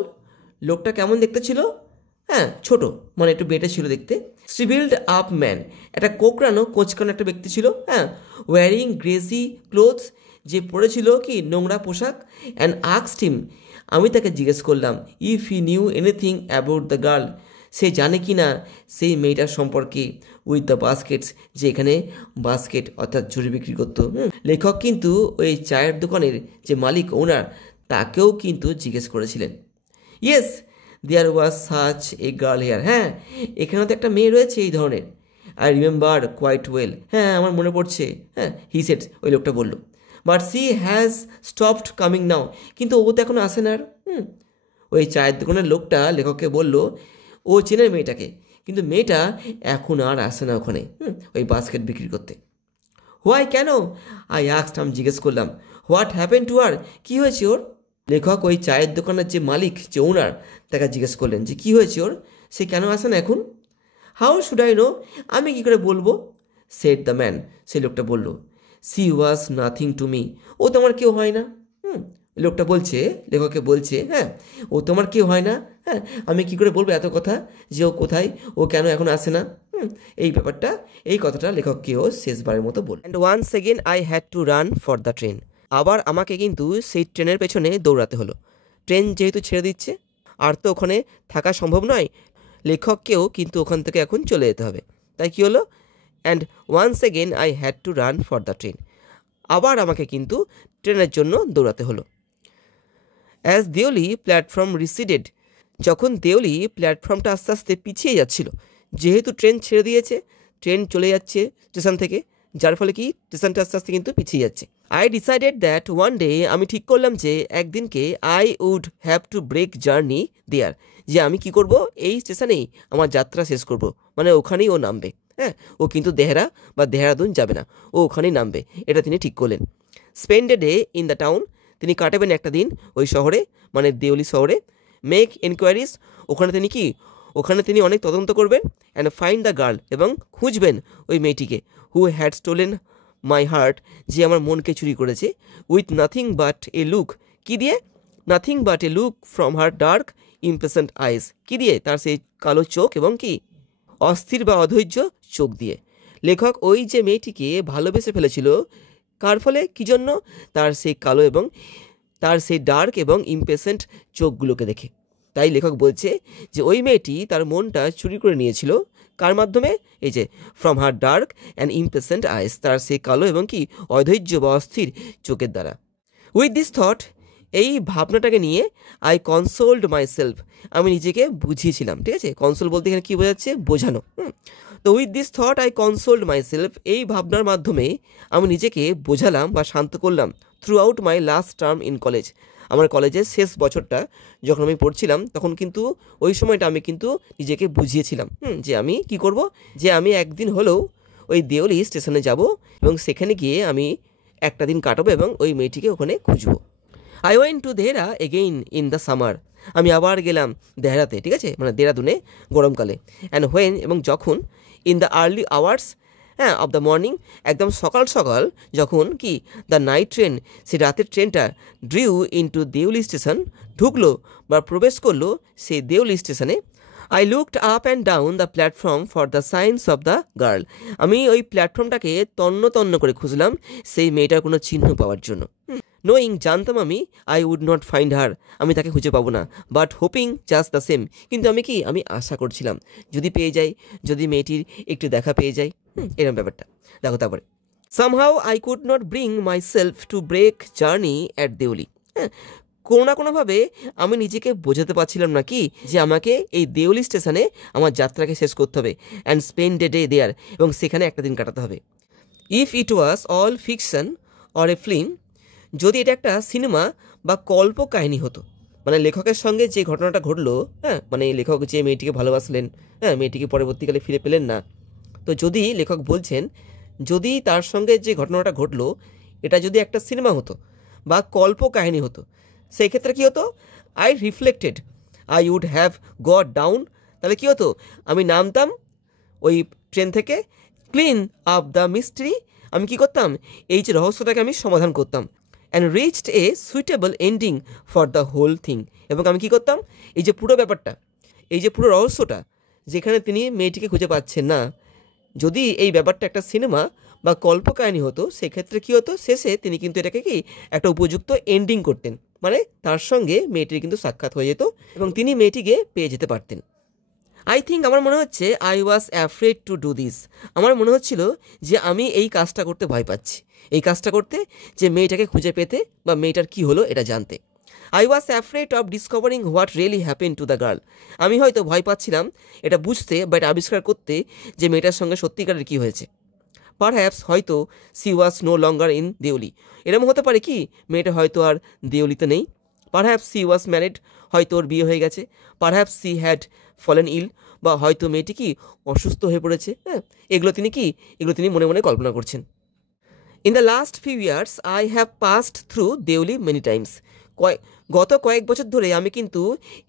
লোকটা কেমন দেখতে ছিল, হ্যাঁ, ছোট, মানে একটু বেটে ছিল দেখতে। শ্রিভিল্ড আপ ম্যান, একটা কোঁচকানো একটা ব্যক্তি ছিল, হ্যাঁ, ওয়ারিং গ্রেজি ক্লোথস, যে পরেছিল কি নোংরা পোশাক। অ্যান্ড আস্কড হিম, আমি তাকে জিজ্ঞেস করলাম, if he knew anything about the girl, সে জানে কি না সেই মেয়েটার সম্পর্কে, উইথ দ্য বাস্কেটস, যে এখানে বাস্কেট অর্থাৎ ঝুড়ি বিক্রি করতো। লেখক কিন্তু ওই চায়ের দোকানের যে মালিক, ওনার, তাকেও কিন্তু জিজ্ঞেস করেছিলেন। Yes there was such a girl here, হ্যাঁ, এখানেও তো একটা মেয়ে রয়েছে এই ধরনের। আই রিমেম্বার কোয়াইট ওয়েল, হ্যাঁ, আমার মনে পড়ছে, হ্যাঁ, হি সেড, ওই লোকটা বলল। But she has stopped coming now, কিন্তু ও তো এখন আসে না আর। ওই চায়ের দোকানের লোকটা লেখককে বলল ও চেনে মেয়েটাকে, কিন্তু মেয়েটা এখন আর আসে না ওখানে ওই বাস্কেট বিক্রি করতে। হোয়াই, কেন? আই আস্কড, আমি জিজ্ঞেস করলাম। হোয়াট হ্যাপেন টু আর, কী হয়েছে ওর? লেখক ওই চায়ের দোকানের যে মালিক, যে ওনার, তাকে জিজ্ঞেস করলেন যে কী হয়েছে ওর, সে কেন আসে না এখন। হাউ শুড আই নো, আমি কী করে বলবো, সেড দ্য ম্যান, সেই লোকটা বলল। She was nothing to me, ও তো আমার কেউ হয় না। লোকটা বলছে, লেখককে বলছে, হ্যাঁ, ও তোমার কেউ হয় না, হ্যাঁ, আমি কি করে বলবো এত কথা, যে ও কোথায়, ও কেন এখন আসে না। এই ব্যাপারটা, এই কথাটা লেখককেও শেষবারের মতো বল। And once again I had to run for the train. আবার আমাকে কিন্তু সেই ট্রেনের পেছনে দৌড়াতে হলো। ট্রেন যেহেতু ছেড়ে দিচ্ছে, আর তো ওখানে থাকা সম্ভব নয়, লেখককেও কিন্তু ওখান থেকে এখন চলে যেতে হবে। তাই কী হলো, and once again I had to run for the train. আবার আমাকে কিন্তু ট্রেনের জন্য দৌড়াতে হলো। অ্যাজ দেওলি প্ল্যাটফর্ম রিসিডেড, যখন দেওলি প্ল্যাটফর্মটা আস্তে আস্তে পিছিয়ে যাচ্ছিল, যেহেতু ট্রেন ছেড়ে দিয়েছে, ট্রেন চলে যাচ্ছে স্টেশন থেকে, যার ফলে কি স্টেশনটা আস্তে আস্তে কিন্তু পিছিয়ে যাচ্ছে। I decided that one day, আমি ঠিক করলাম যে একদিনকে I would have to break journey there, যে আমি কি করব, এই স্টেশনেই আমার যাত্রা শেষ করব, মানে ওখানেই ও নামবে, হ্যাঁ, ও কিন্তু দেহরা বা দেহরাদুন যাবে না, ও ওখানেই নামবে, এটা তিনি ঠিক করলেন। Spend a day in the town, তিনি কাটাবেন একটা দিন ওই শহরে, মানে দেওলি শহরে। মেক এনকোয়ারিজ, ওখানে তিনি কি, ওখানে তিনি অনেক তদন্ত করবেন। অ্যান্ড ফাইন্ড দ্য গার্ল, এবং খুঁজবেন ওই মেয়েটিকে, who had stolen my heart, যে আমার মনকে চুরি করেছে। With nothing but a look, কী দিয়ে, nothing but a look from her dark impatient eyes, কী দিয়ে, তার সেই কালো চোখ এবং কি অস্থির বা অধৈর্য চোখ দিয়ে। লেখক ওই যে মেয়েটিকে ভালোবেসে ফেলেছিল, কার ফলে, কী জন্য, তার সেই কালো এবং তার সেই ডার্ক এবং ইমপেশেন্ট চোখগুলোকে দেখে। তাই লেখক বলছে যে ওই মেয়েটি তার মনটা চুরি করে নিয়েছিল, কার মাধ্যমে, এই যে from her dark and impatient eyes, তার সেই কালো এবং কি অধৈর্য বা অস্থির চোখের দ্বারা। উইথ দিস থট, এই ভাবনাটাকে নিয়ে আই কনসোল্ড মাই সেলফ, আমি নিজেকে বুঝিয়েছিলাম, ঠিক আছে। কনসোল বলতে এখানে কী বোঝাচ্ছে, বোঝানো। তো with this thought I কনসোল্ড my self, এই ভাবনার মাধ্যমে আমি নিজেকে বোঝালাম বা শান্ত করলাম। Through out my last term in college, আমার কলেজের শেষ বছরটা যখন আমি পড়ছিলাম, তখন কিন্তু ওই সময়টা আমি কিন্তু নিজেকে বুঝিয়েছিলাম যে আমি কি করব, যে আমি একদিন হলেও ওই দেওলি স্টেশনে যাব এবং সেখানে গিয়ে আমি একটা দিন কাটাবো এবং ওই মেয়েটিকে ওখানে খুঁজবো। I went to Dehra again in the summer, আমি আবার গেলাম দেহরাতে, ঠিক আছে, মানে দেহরাদুনে গরমকালে। অ্যান্ড হোয়েন, এবং যখন, ইন দ্য আর্লি আওয়ার্স, হ্যাঁ, অফ দ্য মর্নিং, একদম সকাল সকাল যখন কি দ্য নাইট ট্রেন, সেই রাতের ট্রেনটা ড্রিউ ইনটু দেওলি স্টেশন, ঢুকলো বা প্রবেশ করলো সেই দেওলি স্টেশনে। I looked up and down the platform for the signs of the girl, আমি ওই প্ল্যাটফর্মটাকে তন্ন তন্ন করে খুঁজলাম সেই মেয়েটার কোনো চিহ্ন পাওয়ার জন্য। নোয়িং, জানতাম আমি, I would not find her, আমি তাকে খুঁজে পাবো না। But hoping just the same, কিন্তু আমি কি, আমি আশা করছিলাম যদি পেয়ে যাই, যদি মেয়েটির একটু দেখা পেয়ে যাই, এরকম ব্যাপারটা। দেখো তারপরে, somehow I could not bring myself to break journey at Deoli, হ্যাঁ, কোনো না কোনোভাবে আমি নিজেকে বোঝাতে পারছিলাম না কি যে আমাকে এই দেউলি স্টেশনে আমার যাত্রাকে শেষ করতে হবে and spend a day there, এবং সেখানে একটা দিন কাটাতে হবে। If it was all fiction or a film, যদি এটা একটা সিনেমা বা কল্প কাহিনী হতো, মানে লেখকের সঙ্গে যে ঘটনাটা ঘটলো, হ্যাঁ, মানে লেখক যে মেয়েটিকে ভালোবাসলেন, হ্যাঁ, মেয়েটিকে পরবর্তীকালে ফিরে পেলেন না, তো যদি লেখক বলছেন যদি তার সঙ্গে যে ঘটনাটা ঘটলো এটা যদি একটা সিনেমা হতো বা কল্প কাহিনী হতো, সেই ক্ষেত্রে কী হতো, I reflected, I would have got down, তাহলে কী হতো, আমি নামতাম ওই ট্রেন থেকে, ক্লিন আপ দ্য মিস্ট্রি, আমি কি করতাম, এই যে রহস্যটাকে আমি সমাধান করতাম, and reached a suitable ending for the whole thing, এবং আমি কি করতাম, এই যে পুরো ব্যাপারটা, এই যে পুরো রহস্যটা যেখানে তিনি মেয়েটিকে খুঁজে পাচ্ছেন না, যদি এই ব্যাপারটা একটা সিনেমা বা কল্পকাহিনী হতো, সেক্ষেত্রে কী হতো, শেষে তিনি কিন্তু এটাকে কি একটা উপযুক্ত এন্ডিং করতেন, মানে তার সঙ্গে মেয়েটির কিন্তু সাক্ষাৎ হয়ে যেত এবং তিনি মেয়েটিকে পেয়ে যেতে পারতেন। আই থিঙ্ক, আমার মনে হচ্ছে, I was afraid to do this, আমার মনে হচ্ছিল যে আমি এই কাজটা করতে ভয় পাচ্ছি, এই কাজটা করতে, যে মেয়েটাকে খুঁজে পেতে বা মেয়েটার কি হলো এটা জানতে। I was afraid of discovering what really happen to the girl, আমি হয়তো ভয় পাচ্ছিলাম এটা বুঝতে বা এটা আবিষ্কার করতে যে মেয়েটার সঙ্গে সত্যিকারের কী হয়েছে। পারহ্যাপস, হয়তো she was no longer in Deoli, এরকম হতে পারে কি মেয়েটা হয়তো আর দেউলিতে নেই। পারহ্যাপস সি ওয়াজ ম্যারিড, হয়তো ওর বিয়ে হয়ে গেছে। পারহ্যাপস সি হ্যাড ফলেন ইল, বা হয়তো মেয়েটি কি অসুস্থ হয়ে পড়েছে। হ্যাঁ, এগুলো তিনি মনে মনে কল্পনা করছেন। In the last few years I have passed through Deoli many times, গত কয়েক বছর ধরে আমি কিন্তু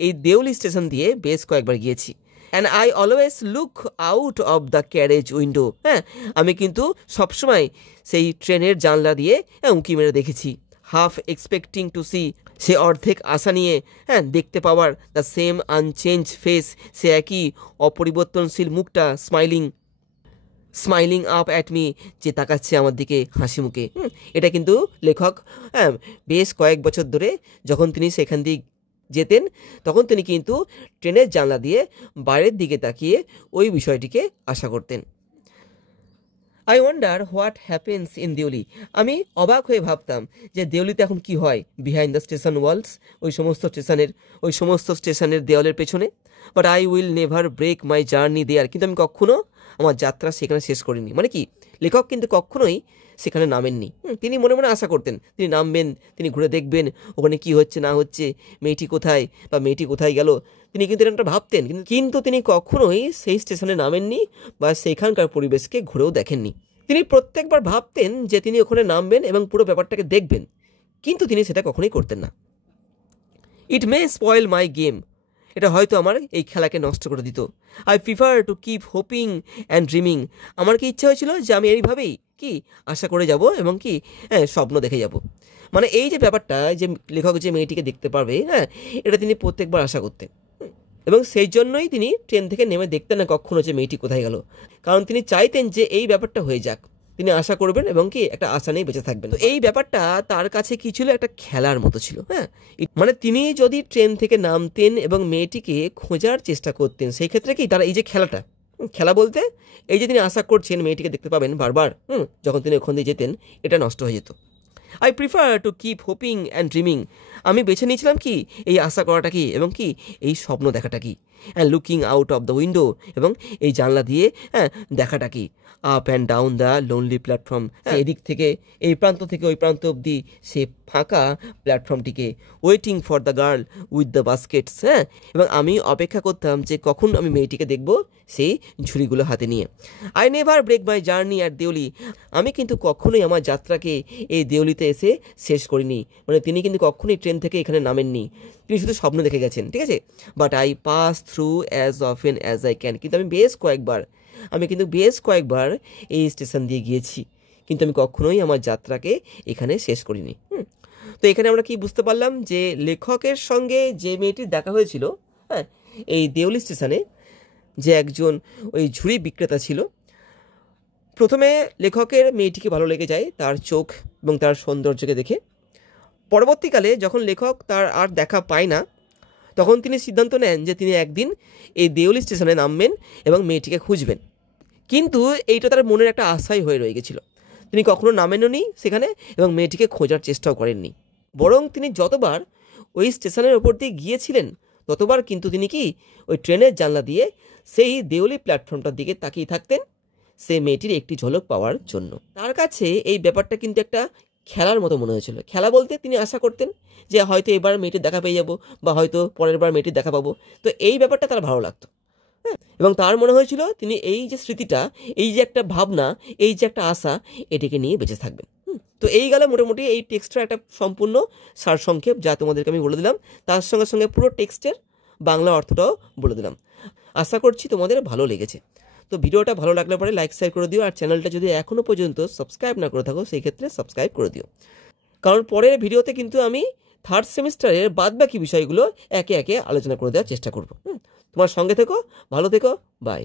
এই দেউলি স্টেশন দিয়ে বেশ কয়েকবার গিয়েছি। And I always look out of the carriage window, হ্যাঁ, আমি কিন্তু সবসময় সেই ট্রেনের জানলা দিয়ে উঁকি মেরে দেখেছি। হাফ এক্সপেক্টিং টু সি, সে অর্ধেক আশা নিয়ে, হ্যাঁ, দেখতে পাওয়ার দ্য সেম আনচেঞ্জ ফেস, সে একই অপরিবর্তনশীল মুখটা, স্মাইলিং আপ অ্যাট মি, যে তাকাচ্ছে আমার দিকে হাসি মুখে। এটা কিন্তু লেখক, হ্যাঁ, বেশ কয়েক বছর ধরে যখন তিনি সেখান দিয়ে যেতেন তখন তিনি কিন্তু ট্রেনের জানলা দিয়ে বাইরের দিকে তাকিয়ে ওই বিষয়টিকে আশা করতেন। I wonder what happens in Deoli, আমি অবাক হয়ে ভাবতাম যে দেউলিতে এখন কি হয় বিহাইন্ড দ্য স্টেশন ওয়ালস, ওই সমস্ত স্টেশনের দেওয়ালের পেছনে। But I will never break my journey there, কিন্তু আমি কখনো আমার যাত্রা সেখানে শেষ করিনি। মানে কি, লেখক কিন্তু কখনোই সেখানে নামেননি। তিনি মনে মনে আশা করতেন তিনি নামবেন, তিনি ঘুরে দেখবেন ওখানে কি হচ্ছে না হচ্ছে, মেয়েটি কোথায় বা মেয়েটি কোথায় গেল, তিনি কিন্তু এটা ভাবতেন, কিন্তু তিনি কখনোই সেই স্টেশনে নামেননি বা সেখানকার পরিবেশকে ঘুরেও দেখেননি। তিনি প্রত্যেকবার ভাবতেন যে তিনি ওখানে নামবেন এবং পুরো ব্যাপারটাকে দেখবেন, কিন্তু তিনি সেটা কখনোই করতেন না। ইট মে স্পয়েল মাই গেম, এটা হয়তো আমার এই খেলাকে নষ্ট করে দিত। I prefer to keep hoping and dreaming, আমার কি ইচ্ছা হয়েছিল যে আমি এইভাবেই কি আশা করে যাব এবং কি, হ্যাঁ, স্বপ্ন দেখে যাব। মানে এই যে ব্যাপারটা, যে লেখক যে মেয়েটিকে দেখতে পারবে, হ্যাঁ, এটা তিনি প্রত্যেকবার আশা করতেন এবং সেই জন্যই তিনি ট্রেন থেকে নেমে দেখতেন না কখনো যে মেয়েটি কোথায় গেল, কারণ তিনি চাইতেন যে এই ব্যাপারটা হয়ে যাক, তিনি আশা করবেন এবং কি একটা আশা নিয়ে বেঁচে থাকবেন। তো এই ব্যাপারটা তার কাছে কি ছিল, একটা খেলার মতো ছিল। হ্যাঁ, মানে তিনি যদি ট্রেন থেকে নামতেন এবং মেয়েটিকে খোঁজার চেষ্টা করতেন, সেই ক্ষেত্রে কি তারা এই যে খেলা বলতে এই যে তিনি আশা করছেন মেয়েটিকে দেখতে পাবেন বারবার, যখন তিনি ওখান দিয়ে যেতেন, এটা নষ্ট হয়ে যেত। I prefer to keep hoping and dreaming, আমি বেছে নিয়েছিলাম কি এই আশা করাটা কি এবং কি এই স্বপ্ন দেখাটা কি, and looking out of the window, এবং এই জানলা দিয়ে, হ্যাঁ, দেখাটা কি, up and down the lonely platform, এদিক থেকে এই প্রান্ত থেকে ওই প্রান্ত অবধি সে ফাঁকা প্ল্যাটফর্মটিকে, waiting for the girl with the baskets, হ্যাঁ, এবং আমি অপেক্ষা করতাম যে কখন আমি মেয়েটিকে দেখব সেই ঝুড়িগুলো হাতে নিয়ে। I never break my journey at Deoli, আমি কিন্তু কখনোই আমার যাত্রাকে এই দেউলিতে এসে শেষ করিনি, মানে তিনি কিন্তু কখনোই ট্রেন থেকে এখানে নামেননি, তিনি শুধু স্বপ্ন দেখে গেছেন, ঠিক আছে। But I pass through as often as I can, কিন্তু আমি বেশ কয়েকবার এই স্টেশন দিয়ে গিয়েছি, কিন্তু আমি কখনোই আমার যাত্রাকে এখানে শেষ করিনি। তো এখানে আমরা কি বুঝতে পারলাম যে লেখকের সঙ্গে যে মেয়েটির দেখা হয়েছিল, হ্যাঁ, এই দেউলি স্টেশনে, যে একজন ওই ঝুড়ি বিক্রেতা ছিল, প্রথমে লেখকের মেয়েটিকে ভালো লেগে যায় তার চোখ এবং তার সৌন্দর্যকে দেখে। পরবর্তীকালে যখন লেখক তার আর দেখা পায় না, তখন তিনি সিদ্ধান্ত নেন যে তিনি একদিন এই দেউলি স্টেশনে নামবেন এবং মেয়েটিকে খুঁজবেন, কিন্তু এইটা তার মনের একটা আশাই হয়ে রয়ে গেছিল। তিনি কখনো নামেনও নি সেখানে এবং মেয়েটিকে খোঁজার চেষ্টাও করেননি, বরং তিনি যতবার ওই স্টেশনের ওপর দিয়ে গিয়েছিলেন ততবার কিন্তু তিনি কি ওই ট্রেনের জানলা দিয়ে সেই দেউলি প্ল্যাটফর্মটার দিকে তাকিয়ে থাকতেন সেই মেয়েটির একটি ঝলক পাওয়ার জন্য। তার কাছে এই ব্যাপারটা কিন্তু একটা খেলার মতো মনে হয়েছিল। খেলা বলতে তিনি আশা করতেন যে হয়তো এবার মেয়েটির দেখা পেয়ে যাব বা হয়তো পরের বার মেয়েটির দেখা পাবো। তো এই ব্যাপারটা তার ভালো লাগতো, হ্যাঁ। এবং তার মনে হয়েছিল তিনি এই যে স্মৃতিটা, এই যে একটা ভাবনা, এই যে একটা আশা, এটিকে নিয়ে বেঁচে থাকবেন। তো এই গেল মোটামুটি এই টেক্সটের একটা সম্পূর্ণ সারসংক্ষেপ যা তোমাদেরকে আমি বলে দিলাম। তার সঙ্গে সঙ্গে পুরো টেক্সটের বাংলা অর্থটাও বলে দিলাম। আশা করছি তোমাদের ভালো লেগেছে। তো ভিডিওটা ভালো লাগলে পরে লাইক শেয়ার করে দিও, আর চ্যানেলটা যদি এখনও পর্যন্ত সাবস্ক্রাইব না করে থাকো সেই ক্ষেত্রে সাবস্ক্রাইব করে দিও, কারণ পরের ভিডিওতে কিন্তু আমি থার্ড সেমিস্টারের বাদবাকি বিষয়গুলো একে একে আলোচনা করে দেওয়ার চেষ্টা করব। তোমার সঙ্গে থেকো, ভালো থেকো, বাই।